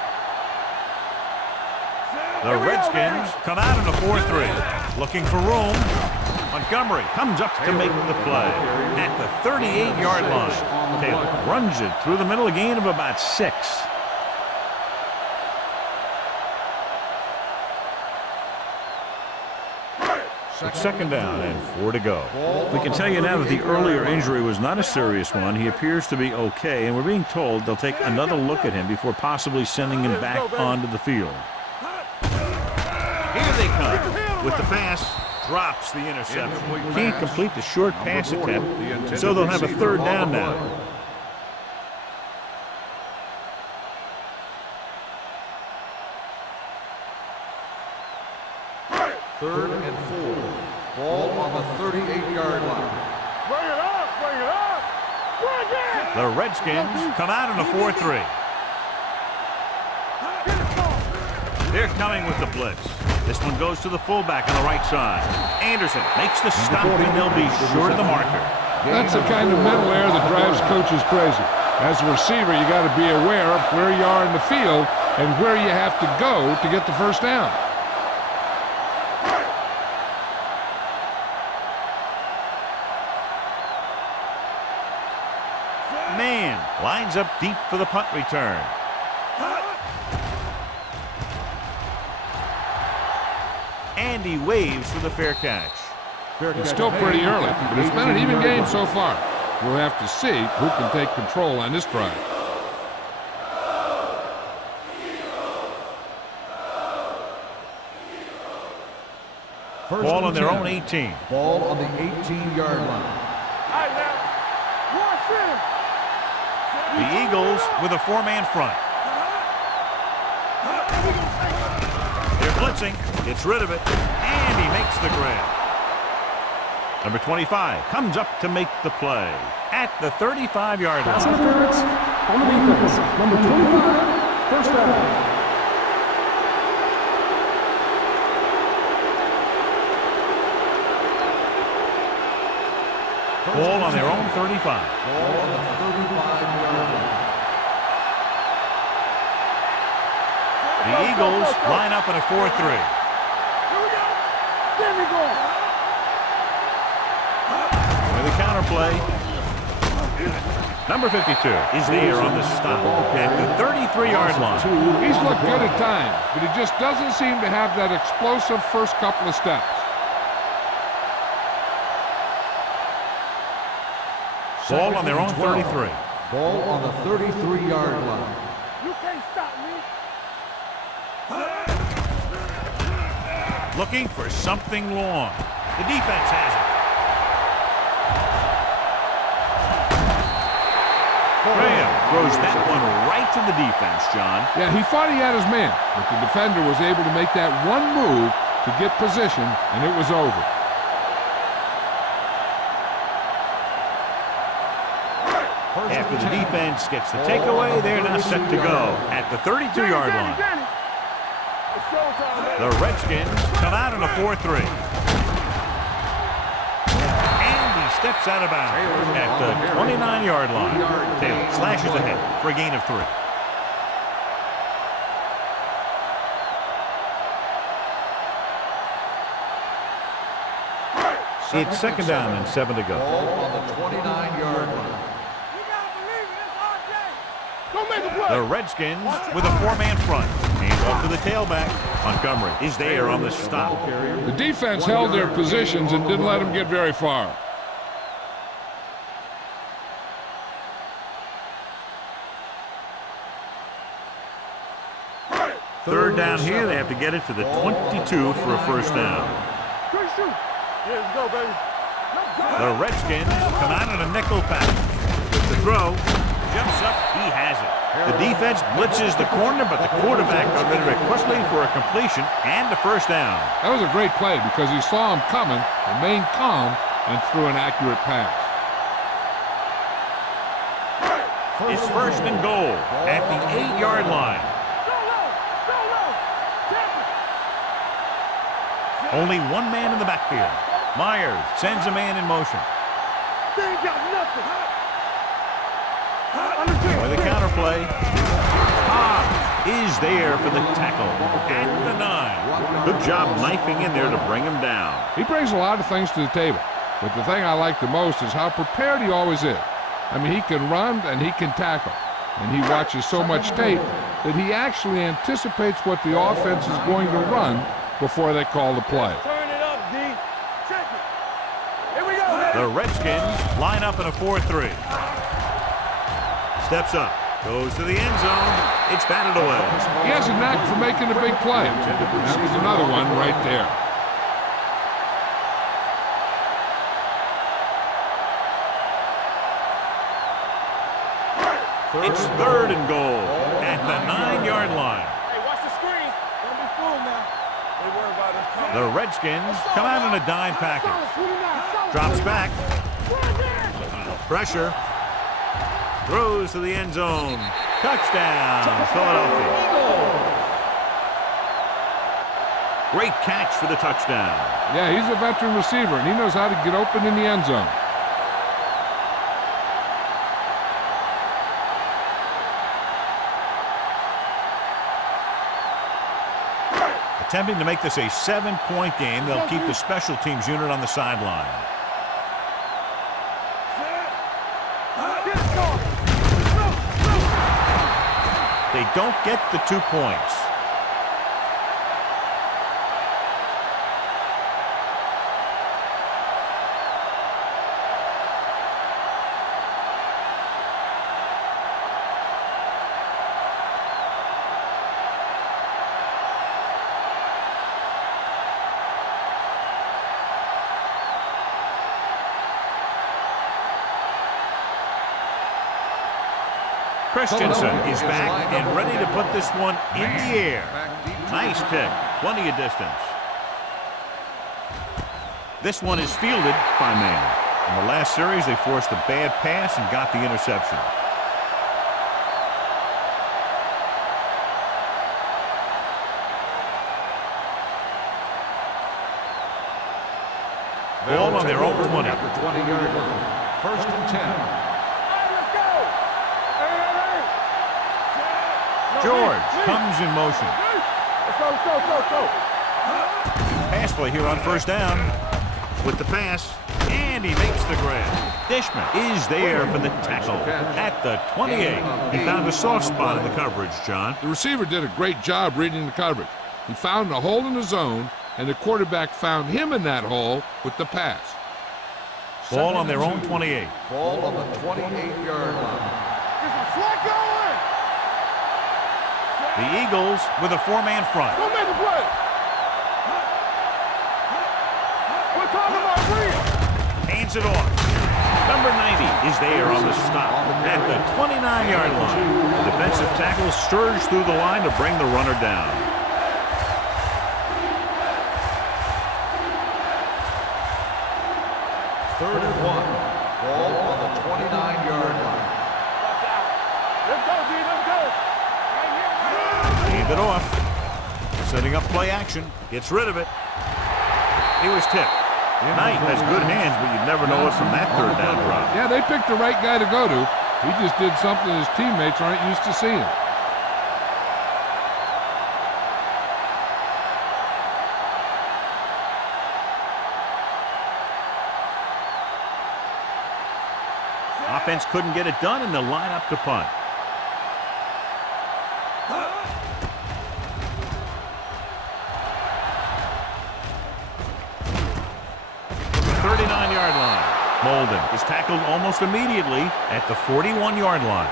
The Redskins come out in a 4-3. Looking for room. Montgomery comes up to make the play at the 38-yard line. Taylor runs it through the middle, a gain of about 6. It's 2nd down and 4 to go. We can tell you now that the earlier injury was not a serious one. He appears to be okay, and we're being told they'll take another look at him before possibly sending him back onto the field. Here they come with the pass. Drops the interception. Can't complete the short pass attempt, so they'll have a 3rd down now. Third and 4. Ball on the 38-yard line. Bring it up, bring it up. Bring it. The Redskins come out in a 4-3. They're coming with the blitz. This one goes to the fullback on the right side. Anderson makes the stop, and they'll be short of the marker. That's the kind of mental error that drives coaches crazy. As a receiver, you got to be aware of where you are in the field and where you have to go to get the 1st down. Man lines up deep for the punt return. And he waves for the fair catch. It's still pretty early, but it's been an even game so far. We'll have to see who can take control on this drive. Ball on their own 18. Ball on the 18-yard line. All right, now. Watch him. The Eagles with a 4-man front. They're blitzing. Gets rid of it. And he makes the grab. Number 25 comes up to make the play at the 35-yard Pass line. interference on the defense. Number 25, 1st down. Ball on their own 35. Ball on the 35-yard line. The Eagles line up in a 4-3. Here we go. There we go. With a counter play. Number 52 is there on the stop at the 33-yard line. He's looked good at times, but he just doesn't seem to have that explosive first couple of steps. Ball on their own 33. Ball on the 33-yard line. You can't stop me. Looking for something long. The defense has it. Graham throws that one right to the defense, John. Yeah, he thought he had his man, but the defender was able to make that one move to get position, and it was over. After the defense gets the takeaway, they're now set to go at the 32-yard line. The Redskins come out in a 4-3. And he steps out of bounds at the 29-yard line. Taylor slashes ahead for a gain of 3. It's second down and 7 to go. Ball on the 29-yard line. The Redskins with a 4-man front. Hands off to the tailback. Montgomery is there on the stop. The defense held their positions and didn't let them get very far. Third down here. They have to get it to the 22 for a first down. Let's go, baby. The Redskins come out in a nickel package. With the throw, jumps up, he has it. The defense blitzes the corner, but the quarterback got rid of it quickly for a completion and a first down. That was a great play because he saw him coming, remained calm, and threw an accurate pass. It's first and goal at the 8-yard line. Only one man in the backfield. Myers sends a man in motion. They ain't got nothing. With the counterplay. Is there for the tackle at the 9. Good job knifing in there to bring him down. He brings a lot of things to the table, but the thing I like the most is how prepared he always is. I mean, he can run and he can tackle, and he watches so much tape that he actually anticipates what the offense is going to run before they call the play. Turn it up, D. Check it. Here we go. The Redskins line up in a 4-3. Steps up, goes to the end zone. It's batted away. He has a knack for making a big play. That was another one right there. It's third and goal at the 9-yard line. Hey, watch the screen. Don't be fooled now. They worry about us. The Redskins come out in a dime package. Drops back. Pressure. Throws to the end zone. Touchdown, Philadelphia. Great catch for the touchdown. Yeah, he's a veteran receiver, and he knows how to get open in the end zone. Attempting to make this a 7-point game, they'll keep the special teams unit on the sideline. They don't get the 2 points. Christensen is back and ready to put this one in the air. Nice kick, plenty of distance. This one is fielded by Manning. In the last series, they forced a bad pass and got the interception. Ball on their own 20. At the 20-yard line. First and 10. George comes in motion. Let's go. Pass play here on first down with the pass, and he makes the grab. Dishman is there for the tackle at the 28. He found a soft spot in the coverage, John. The receiver did a great job reading the coverage. He found a hole in the zone, and the quarterback found him in that hole with the pass. Ball on their own 28. Ball on the 28-yard line. There's a flag going. The Eagles with a four-man front. Go make the play. We're talking about real. Hands it off. Number 90 is there on the stop at the 29-yard line. The defensive tackle surged through the line to bring the runner down. Third and 1. Ball on the 29-yard line. Let's go, D. Let's go. Hand it off. Setting up play action. Gets rid of it. He was tipped. Knight has good hands, but you'd never know it from that third down drop. Yeah, they picked the right guy to go to. He just did something his teammates aren't used to seeing. Offense couldn't get it done, and they'll line up to punt. The 39-yard line. Molden is tackled almost immediately at the 41-yard line.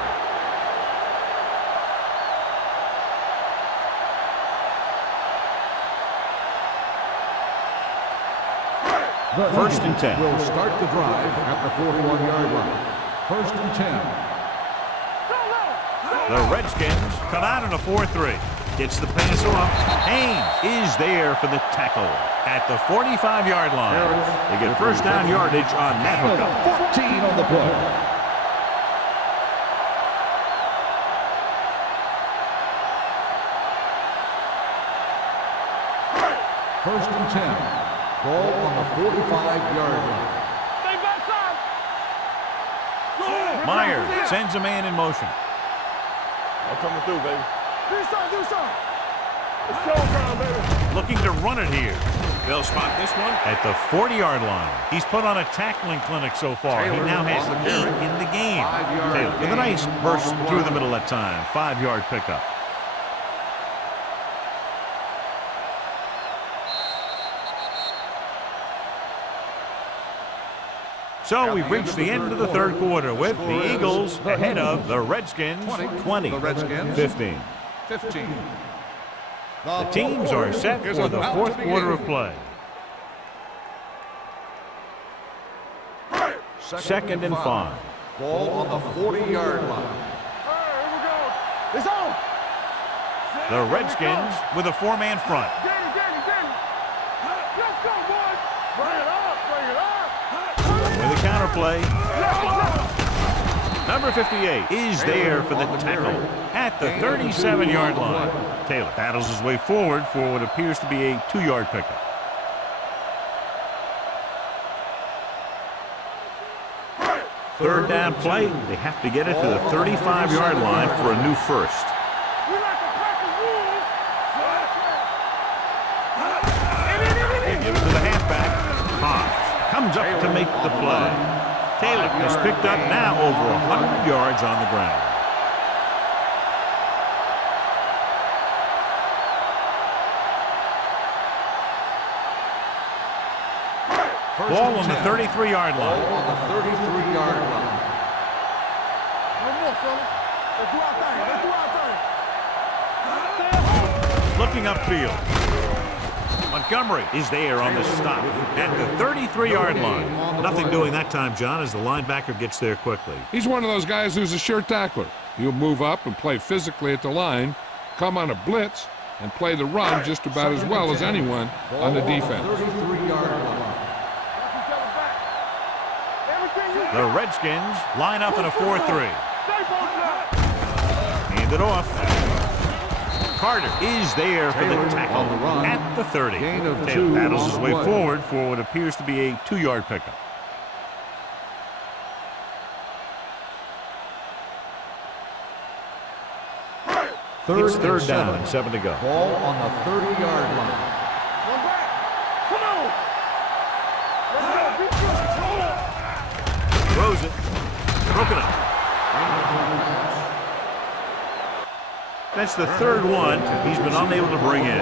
First and 10. Will start the drive at the 41-yard line. First and 10. The Redskins come out in a 4-3. Gets the pass off. Haynes is there for the tackle at the 45-yard line. They get first down yardage on that hookup. 14 on the play. First and 10. Ball on the 45-yard line. Stay backside. Myers sends a man in motion. I'm coming through, baby. Do something, do something. It's showtime, baby. Looking to run it here. They'll spot this one at the 40-yard line. He's put on a tackling clinic so far. He now has 8 in the game. Taylor with a nice burst through the middle that time. 5-yard pickup. So we've reached the end of the third quarter with the Eagles ahead of the Redskins 20, The Redskins 15. 15. The teams are set for the fourth quarter of play. Second and 5. Ball on the 40-yard line. All right, here we go. It's on. The Redskins with a four-man front. Danny, Danny, Danny. Let's go, boys. Bring it up, bring it up. With a counterplay. Number 58 is there for the tackle at the 37-yard line. Taylor battles his way forward for what appears to be a 2-yard pickup. Third down play. They have to get it to the 35-yard line for a new first. We like to crack the rules. Give it to the halfback. Hobbs comes up to make the play. Taylor has picked up now over 100 yards on the ground. Ball on the 33-yard Ball line. on the 33-yard line. One more, fella. Let's do our thing. Let's do our thing. Looking upfield. Montgomery is there on the stop at the 33-yard line. Nothing doing that time, John, as the linebacker gets there quickly. He's one of those guys who's a sure tackler. He'll move up and play physically at the line, come on a blitz, and play the run just about as well as anyone on the defense. 33-yard line. The Redskins line up in a 4-3. Hand it off. Carter is there for the tackle at the 30. Taylor battles his way forward for what appears to be a 2-yard pickup. It's third down and 7 to go. Ball on the 30-yard line. One back. Come on. Let's go. Throws it. Broken up. That's the third one he's been unable to bring in.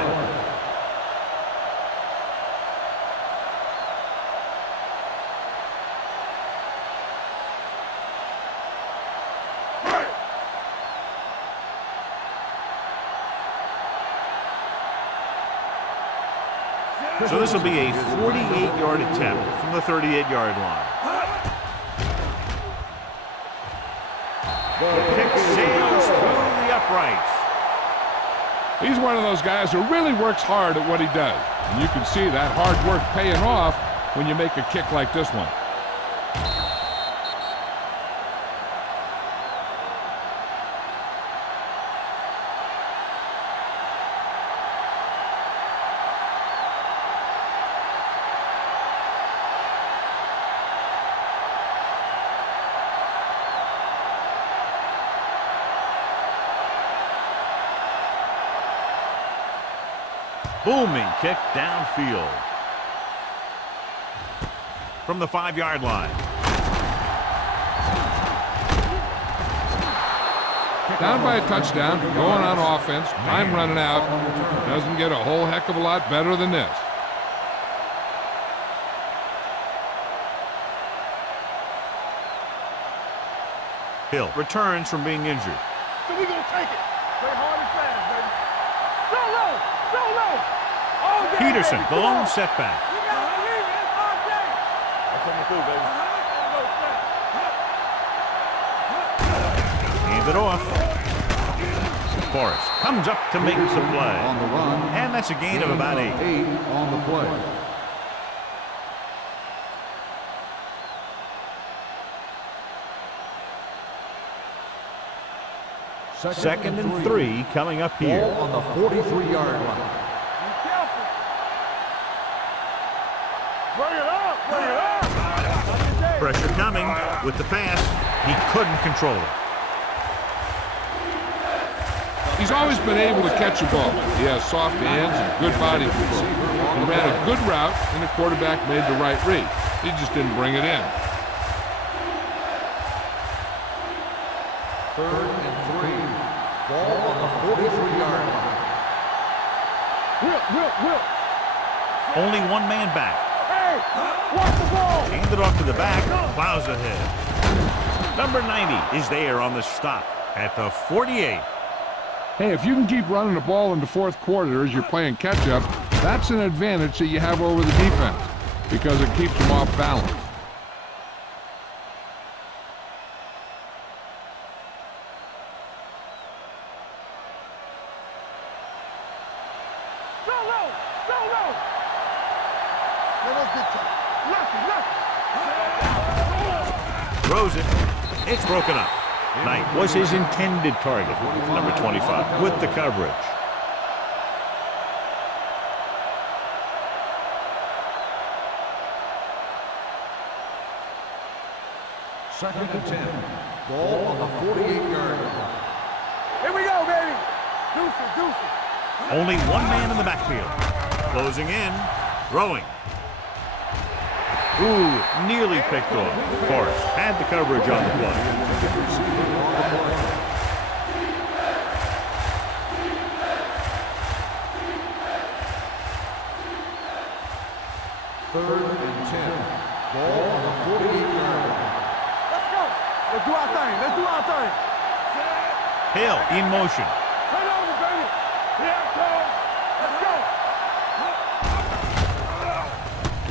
So this will be a 48-yard attempt from the 38-yard line. The kick sails through the uprights. He's one of those guys who really works hard at what he does. And you can see that hard work paying off when you make a kick like this one. Booming kick downfield. From the 5-yard line. Down by a touchdown, going on offense, time running out. Doesn't get a whole heck of a lot better than this. Hill returns from being injured. So we gonna take it. Play hard and fast, baby. So low, so low. All day, Peterson, baby. the Come lone on. setback. You gotta believe it. It's all day. That's coming through, baby. Hand it off. Forrest comes up to make the play. On the run. And that's a gain of about 8. 8 on the play. Second and 3 coming up here. Ball on the 43-yard line. Be careful. Bring it up, bring it up. Pressure coming with the pass. He couldn't control it. He's always been able to catch a ball. He has soft hands and good body control. He ran a good route, and the quarterback made the right read. He just didn't bring it in. 3rd and 3. Ball on the 43-yard line. Whip. Only one man back. Hey, watch the ball. Handed off to the back. Plows ahead. Number 90 is there on the stop at the 48. Hey, if you can keep running the ball in the fourth quarter as you're playing catch-up, that's an advantage that you have over the defense because it keeps them off balance. So low, so low. Let us get to lucky. Throws it. It's broken up. Knight was his intended target. Number 25 with the coverage. Second and 10. Ball on the 48-yard line. Here we go, baby. Deuces. Only one man in the backfield. Closing in. Throwing. Ooh, nearly picked off. Forrest had the coverage on the play. Third and 10. Ball on the 48-yard line. Let's go. Let's do our thing. Let's do our thing. Hill in motion. Turn over, baby. Here it comes. Let's go.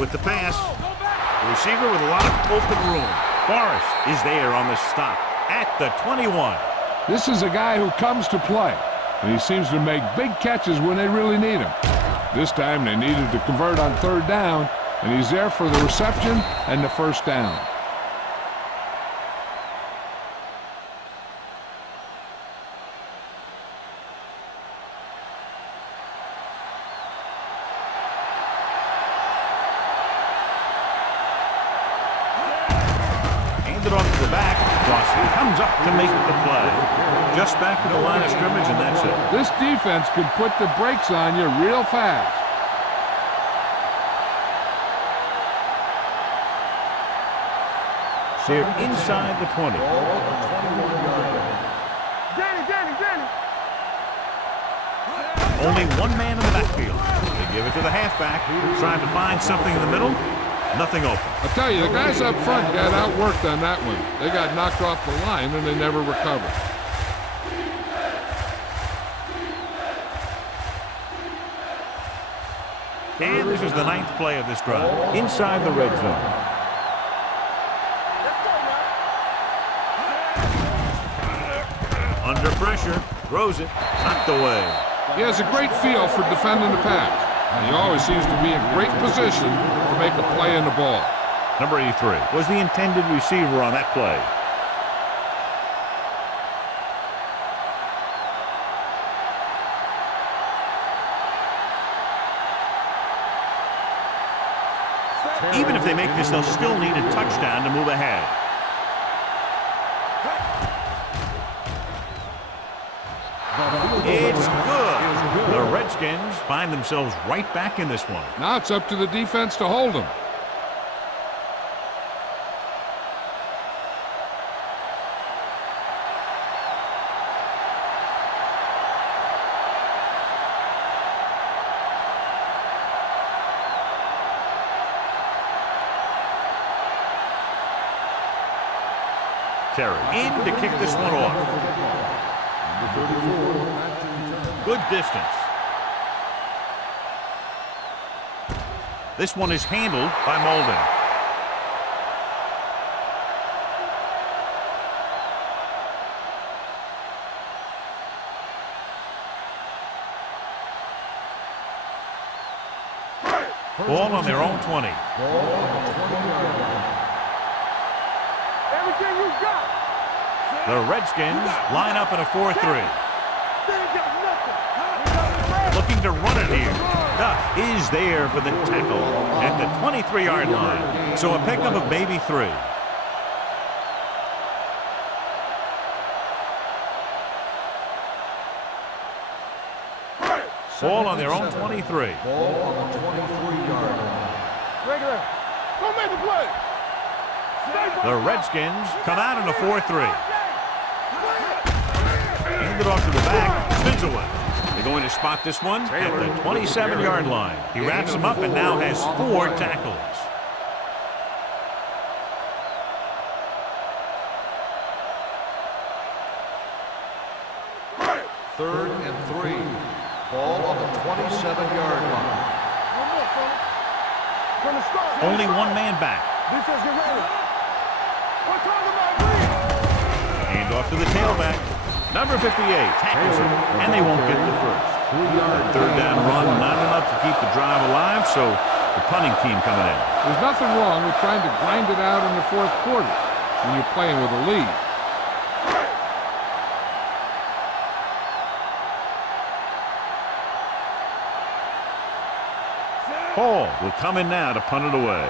With the pass. The receiver with a lot of open room. Forrest is there on the stop at the 21. This is a guy who comes to play, and he seems to make big catches when they really need him. This time they needed to convert on 3rd down, and he's there for the reception and the 1st down. Handed off to the back. Dawson comes up to make the play. Just back to the line of scrimmage, and that's it. This defense could put the brakes on you real fast. They're inside the 20. Danny. Only one man in the backfield. They give it to the halfback, trying to find something in the middle. Nothing open. I'll tell you, the guys up front got outworked on that one. They got knocked off the line, and they never recovered. And this is the 9th play of this drive. Inside the red zone. Under pressure. Throws it. Knocked away. He has a great feel for defending the pass, and he always seems to be in great position to make a play in the ball. Number 83 was the intended receiver on that play. Even if they make this, they'll still need a touchdown to move ahead. It's good. The Redskins find themselves right back in this one. Now it's up to the defense to hold them. Terry in to kick this one off. Good distance. This one is handled by Molden. Ball on their own 20. Everything you got. The Redskins line up in a 4-3. Looking to run it here. Duck is there for the tackle at the 23-yard line. So a pickup of maybe 3. Ball on their own 23. Ball on the 23-yard line. Regular. Don't make a play. The Redskins come out in a 4-3. Hand it off to the back. Spins away. They're going to spot this one at the 27-yard line. He wraps him up and now has 4 tackles. Third and 3. Ball on the 27-yard line. Only one man back. Defense, get ready. We're talking about lead. Hand off to the tailback. Number 58 tackles him, and they won't get the first. 3rd down run, not enough to keep the drive alive, so the punting team coming in. There's nothing wrong with trying to grind it out in the 4th quarter when you're playing with a lead. Hall will come in now to punt it away.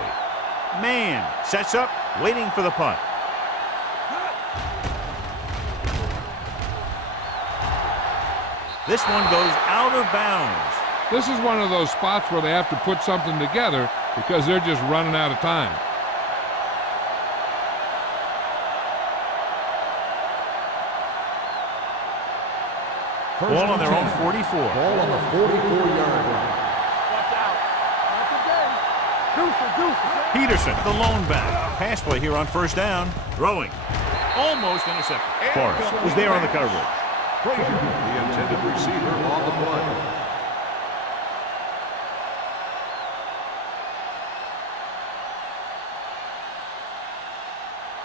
Man sets up, waiting for the punt. This one goes out of bounds. This is one of those spots where they have to put something together because they're just running out of time. Ball on their own 44. Ball on the 44-yard line. Watch out. Not today. Deuce. Peterson, the lone back. Pass play here on 1st down. Throwing. Almost intercepted. Forrest was there on the coverage. Frazier, the intended receiver on the play.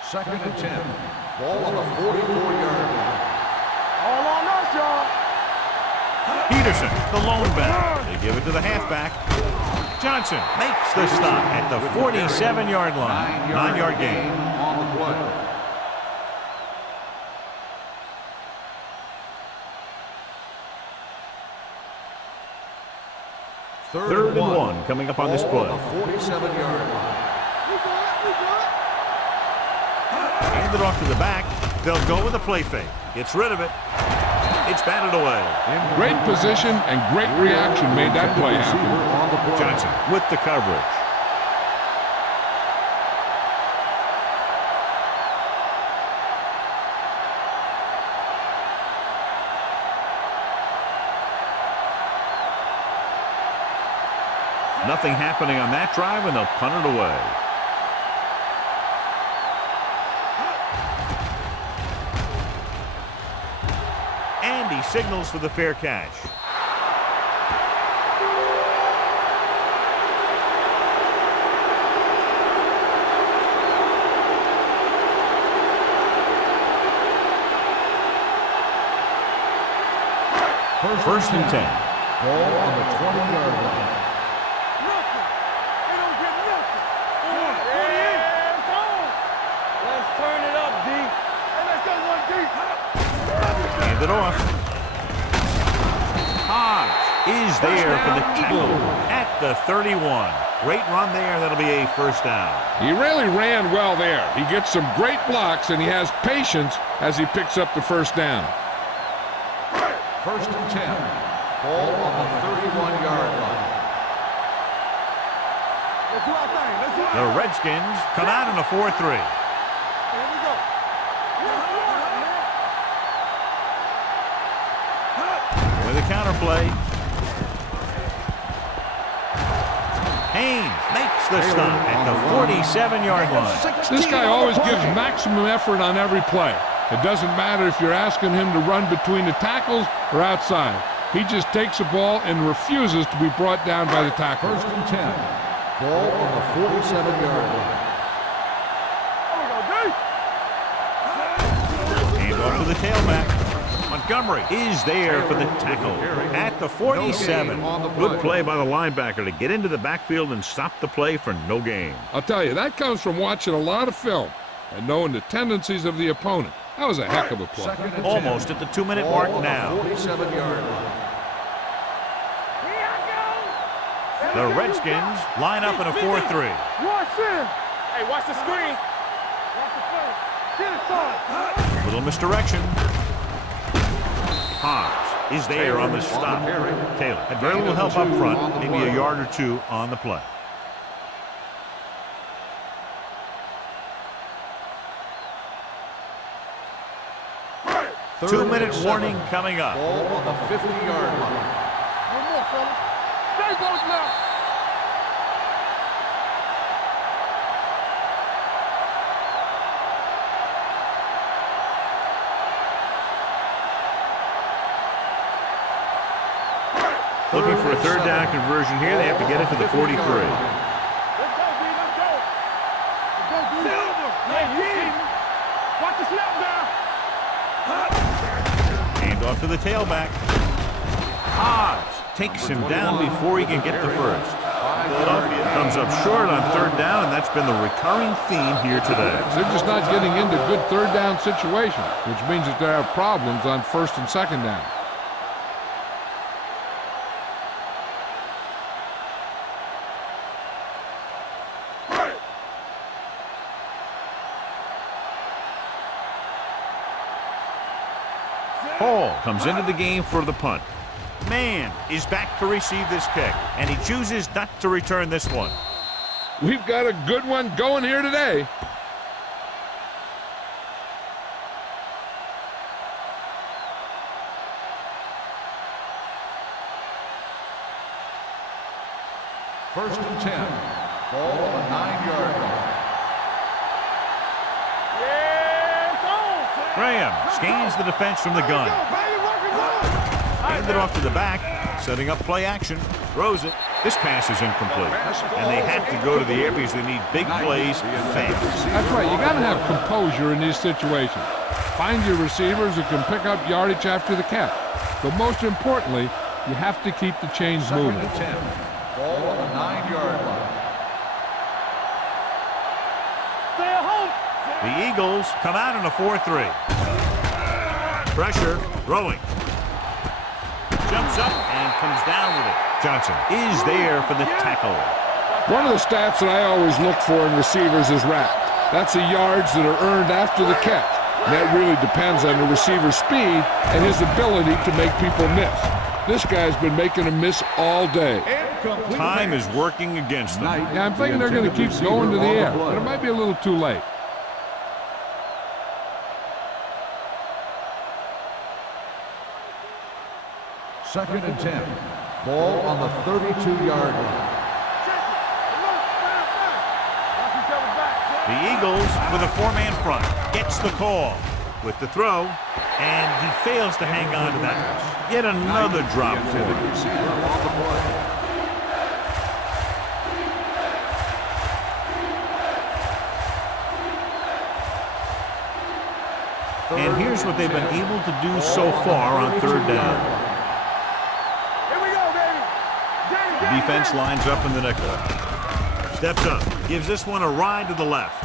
Second and 10. Ball on the 44-yard line. All on us, y'all. Peterson, the lone back. They give it to the halfback. Johnson makes the stop at the 47-yard line. 9-yard gain. On the play. Third and 1 coming up on this play. On the 47-yard line. We good. Hand it off to the back. They'll go with a play fake. Gets rid of it. It's batted away. Great position and great reaction made that play happen. On the play. Johnson with the coverage. Nothing happening on that drive, and they'll punt it away. And he signals for the fair catch. First and 10. Ball on the 20-yard line. Nothing. They don't get nothing. 28. Let's turn it up, D. Hey, let's go, 1D. Hand it off. Hodge is there for the tackle at the 31. Great run there. That'll be a first down. He really ran well there. He gets some great blocks, and he has patience as he picks up the first down. First and 10. Ball on the 31-yard line. Let's do our thing. Let's do our The Redskins come out in a 4-3. Here we go. With a counter play. Haynes makes the stop at the 47-yard line. This guy always gives maximum effort on every play. It doesn't matter if you're asking him to run between the tackles or outside. He just takes the ball and refuses to be brought down by the tackle. First and 10. Ball on the 47-yard line. Hand off to the tailback. Montgomery is there for the tackle at the 47. Good play by the linebacker to get into the backfield and stop the play for no gain. I'll tell you, that comes from watching a lot of film and knowing the tendencies of the opponent. That was a heck of a play. Almost at the 2-minute mark now. 47-yard line. The Redskins line up in a 4-3. Watch this. Hey, watch the screen. Watch the play. Get it, son. Little misdirection. Hodge is there on the stop. Taylor had very little help up front, maybe a yard or two on the play. Two-minute warning coming up. Ball on the 50-yard line. One more, fellas. Stay close now. Looking for a third down conversion here. They have to get it to the 43. Let's go, D. Let's go. Let's go, D. Silver. Hey, you. Watch the snap now. Hand off to the tailback. Hodge takes him down before he can get the first. Philadelphia comes up short on third down, and that's been the recurring theme here today. They're just not getting into good third down situations, which means that they have problems on first and second down. Hall comes into the game for the punt. Mann is back to receive this kick, and he chooses not to return this one. We've got a good one going here today. First and 10. Ball on the 9-yard line. Graham scans the defense from the gun. Handed off to the back, setting up play action, throws it. This pass is incomplete, and they have to go to the air because they need big plays fast. That's right. You got to have composure in these situations. Find your receivers who can pick up yardage after the catch. But most importantly, you have to keep the chains moving. Second and 10. Ball on the 9-yard line. The Eagles come out in a 4-3. Pressure, throwing. Jumps up and comes down with it. Johnson is there for the tackle. One of the stats that I always look for in receivers is RAP. That's the yards that are earned after the catch. And that really depends on the receiver's speed and his ability to make people miss. This guy's been making them miss all day. Time is working against them. Yeah, I'm thinking they're going to keep going to the air, but it might be a little too late. Second and 10. Ball on the 32-yard line. The Eagles with a four-man front. Gets the call with the throw, and he fails to hang on to that. Yet another drop for him. And here's what they've been able to do so far on third down. defense lines up in the nickel. Steps up, gives this one a ride to the left.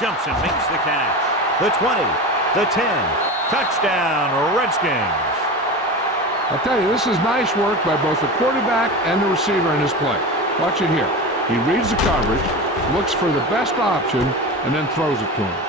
Jumps and makes the catch. The 20, the 10, touchdown, Redskins. I'll tell you, this is nice work by both the quarterback and the receiver in his play. Watch it here. He reads the coverage, looks for the best option, and then throws it to him.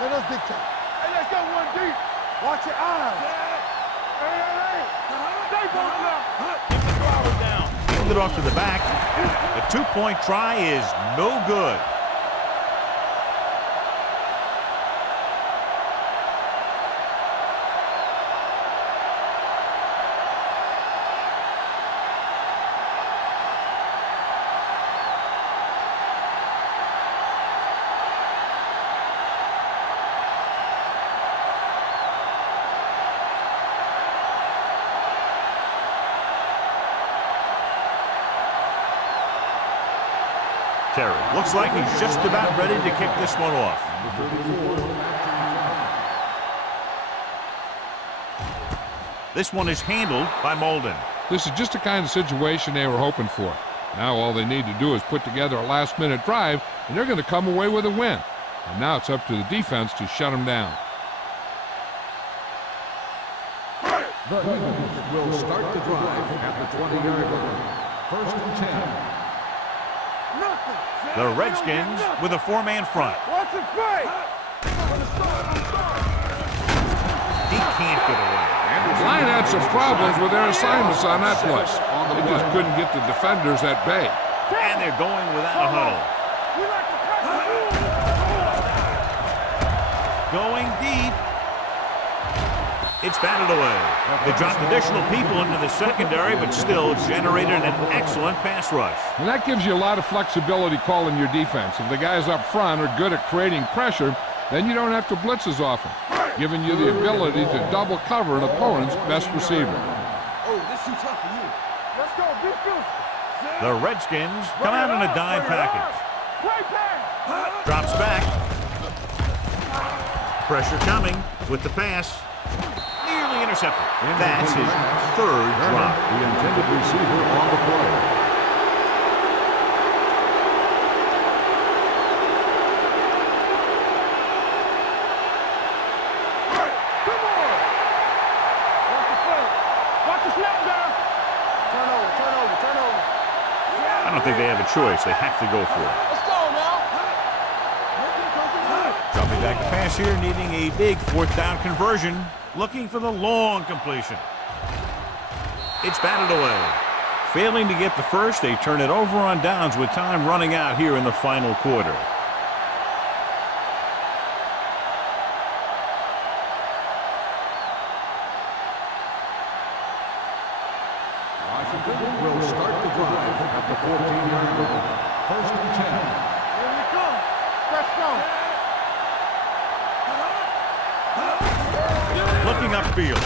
Let us dictate. Hey, let's go one deep. Watch your eyes. Hey. Stay both now. Keep the driver down. Field it off to the back. The 2-point try is no good. Terry looks like he's just about ready to kick this one off. This one is handled by Molden. This is just the kind of situation they were hoping for. Now all they need to do is put together a last-minute drive, and they're going to come away with a win. And now it's up to the defense to shut them down. The Eagles will start the drive at the 20-yard line. First and 10. The Redskins with a 4-man front. Watch it play. He can't get away. The line had some problems with their assignments on that play. They just couldn't get the defenders at bay. And they're going without a huddle. Going deep. It's batted away. They dropped additional people into the secondary, but still generated an excellent pass rush. And that gives you a lot of flexibility calling your defense. If the guys up front are good at creating pressure, then you don't have to blitz as often, giving you the ability to double cover an opponent's best receiver. Oh, this is tough for you. Let's go, be good. The Redskins come out in a dime package. Drops back. Pressure coming with the pass. Nearly intercepted. That's his third drop. The intended receiver on the play. Come on. Watch the foot. Watch the snap down. Turn over. I don't think they have a choice. They have to go for it. Let's go now. Dropping back to pass here, needing a big 4th down conversion. Looking for the long completion. It's batted away. Failing to get the first, they turn it over on downs with time running out here in the final quarter. Washington will start the drive at the 14-yard line. First and 10. Here we come. Fresh down. Looking upfield.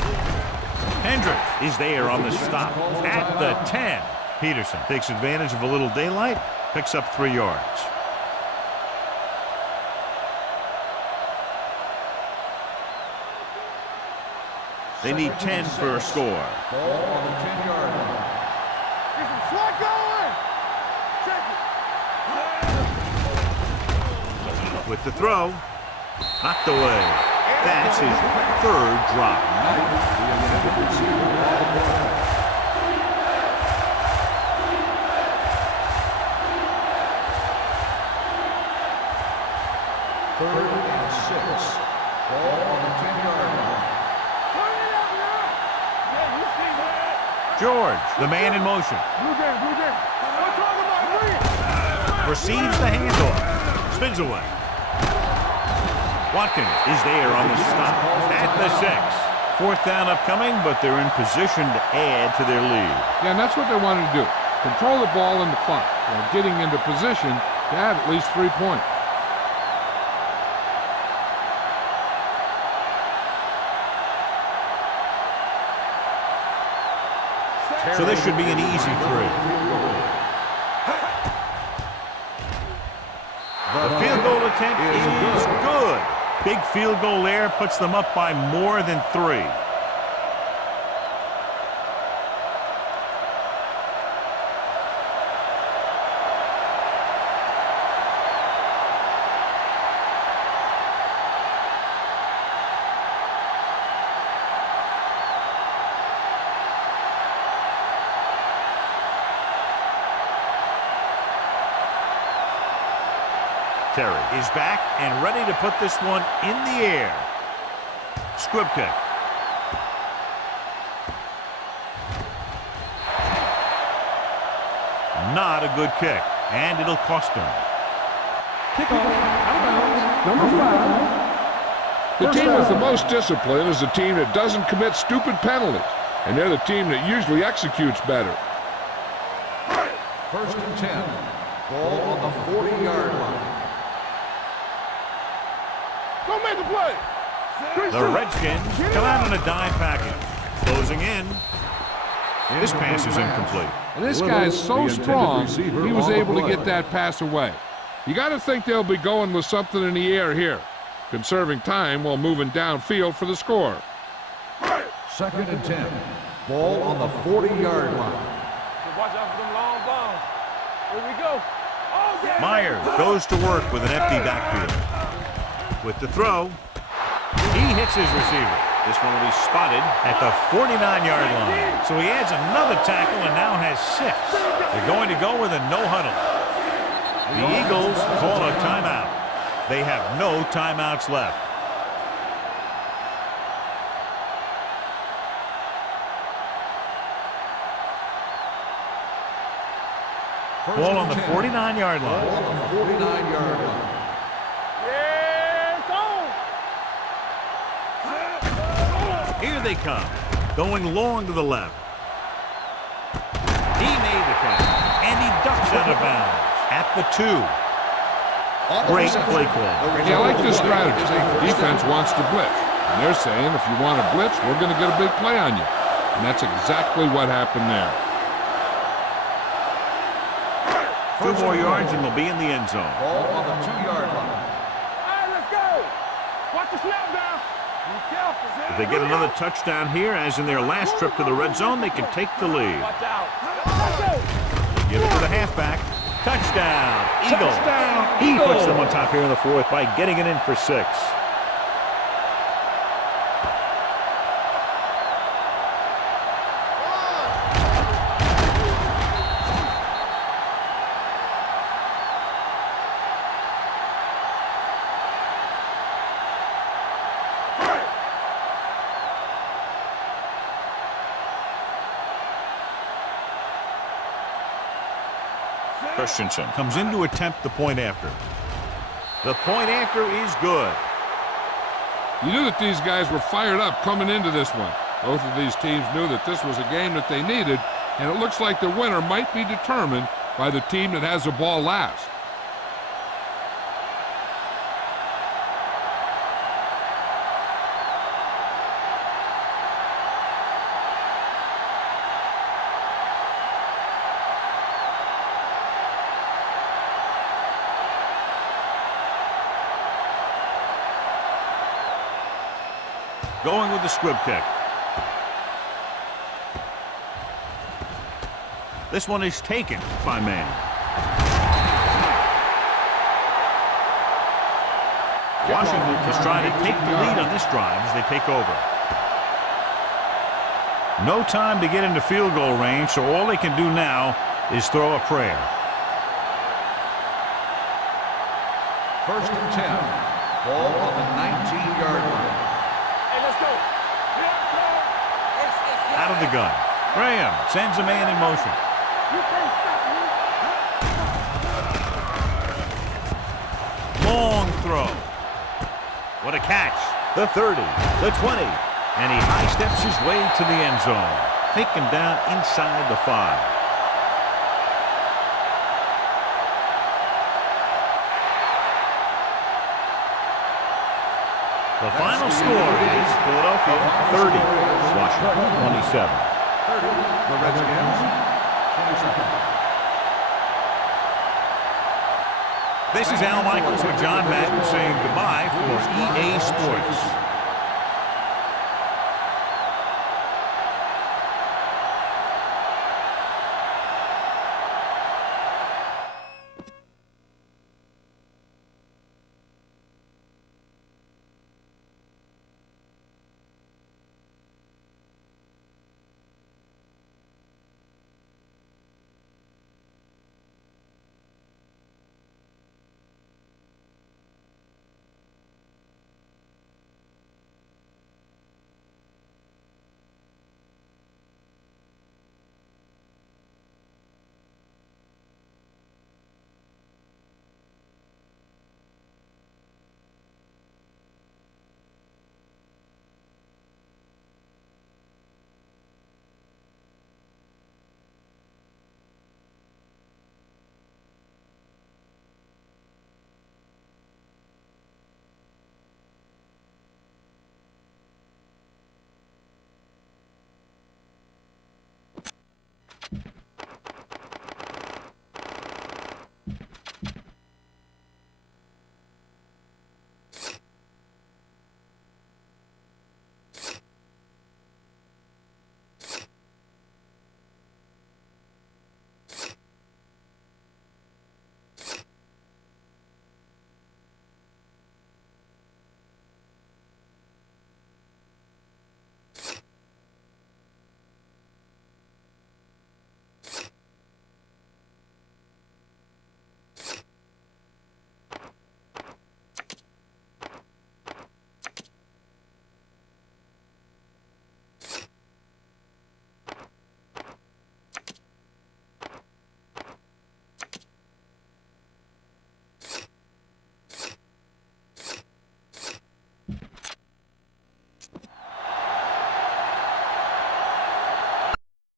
Hendricks is there on the stop at the 10. Peterson takes advantage of a little daylight, picks up 3 yards. They need 10 for a score. Ball on the 10-yard line. Get some swat going. Check it. With the throw, knocked away. That's his 3rd drop. The intended receiver on the play. Third and 6. Ball on the 10-yard line. Yeah, you see that. George, the man in motion, Blue game. I'm talking about green. receives the handoff, spins away. Watkins is there on the stop at the 6. 4th down upcoming, but they're in position to add to their lead. Yeah, and that's what they wanted to do. Control the ball and the clock while getting into position to have at least 3 points. So this should be an easy 3. The field goal attempt is good. Big field goal there puts them up by more than 3. Terry is back and ready to put this one in the air. Squib kick. Not a good kick, and it'll cost him. Kickoff, out of bounds, number 5. The team with the most discipline is the team that doesn't commit stupid penalties, and they're the team that usually executes better. First and 10. Ball on the 40-yard line. Don't make a play. The Redskins come out on a dime package. Closing in. This pass is incomplete. And this guy is so strong, he was able to get that pass away. You got to think they'll be going with something in the air here, conserving time while moving downfield for the score. Second and 10. Ball on the 40-yard line. So watch out for them long balls. Here we go. Oh, yeah. Myers goes to work with an empty backfield. With the throw, he hits his receiver. This one will be spotted at the 49-yard line. So he adds another tackle and now has 6. They're going to go with a no huddle. The Eagles call a timeout. They have no timeouts left. Ball on the 49-yard line. Ball on the 49-yard line. Here they come, going long to the left. He made the catch, and he ducks out of bounds at the 2. Great play call. Yeah, I like this strategy. The defense wants to blitz, and they're saying if you want to blitz, we're going to get a big play on you. And that's exactly what happened there. 2 more yards and we'll be in the end zone. Ball on the 2-yard line. All right, let's go. Watch the snap down. Be careful. If they get another touchdown here, as in their last trip to the red zone, they can take the lead. Watch out. Let's go. Give it to the halfback. Touchdown, Eagles. He puts them on top here in the 4th by getting it in for 6. Christensen comes in to attempt the point after. The point after is good. You knew that these guys were fired up coming into this one. Both of these teams knew that this was a game that they needed, and it looks like the winner might be determined by the team that has the ball last. Going with the squib kick. This one is taken by man. Washington is trying to take the lead on this drive as they take over. No time to get into field goal range, so all they can do now is throw a prayer. First and 10. Ball on the 19-yard line. Hey, let's go. Out of the gun. Graham sends a man in motion. You can't stop me. Long throw. What a catch. The 30, the 20, and he high steps his way to the end zone. Taken down inside the 5. The final score is Philadelphia 30, Washington 27. 30, the Redskins, 27. This is Al Michaels with John Madden saying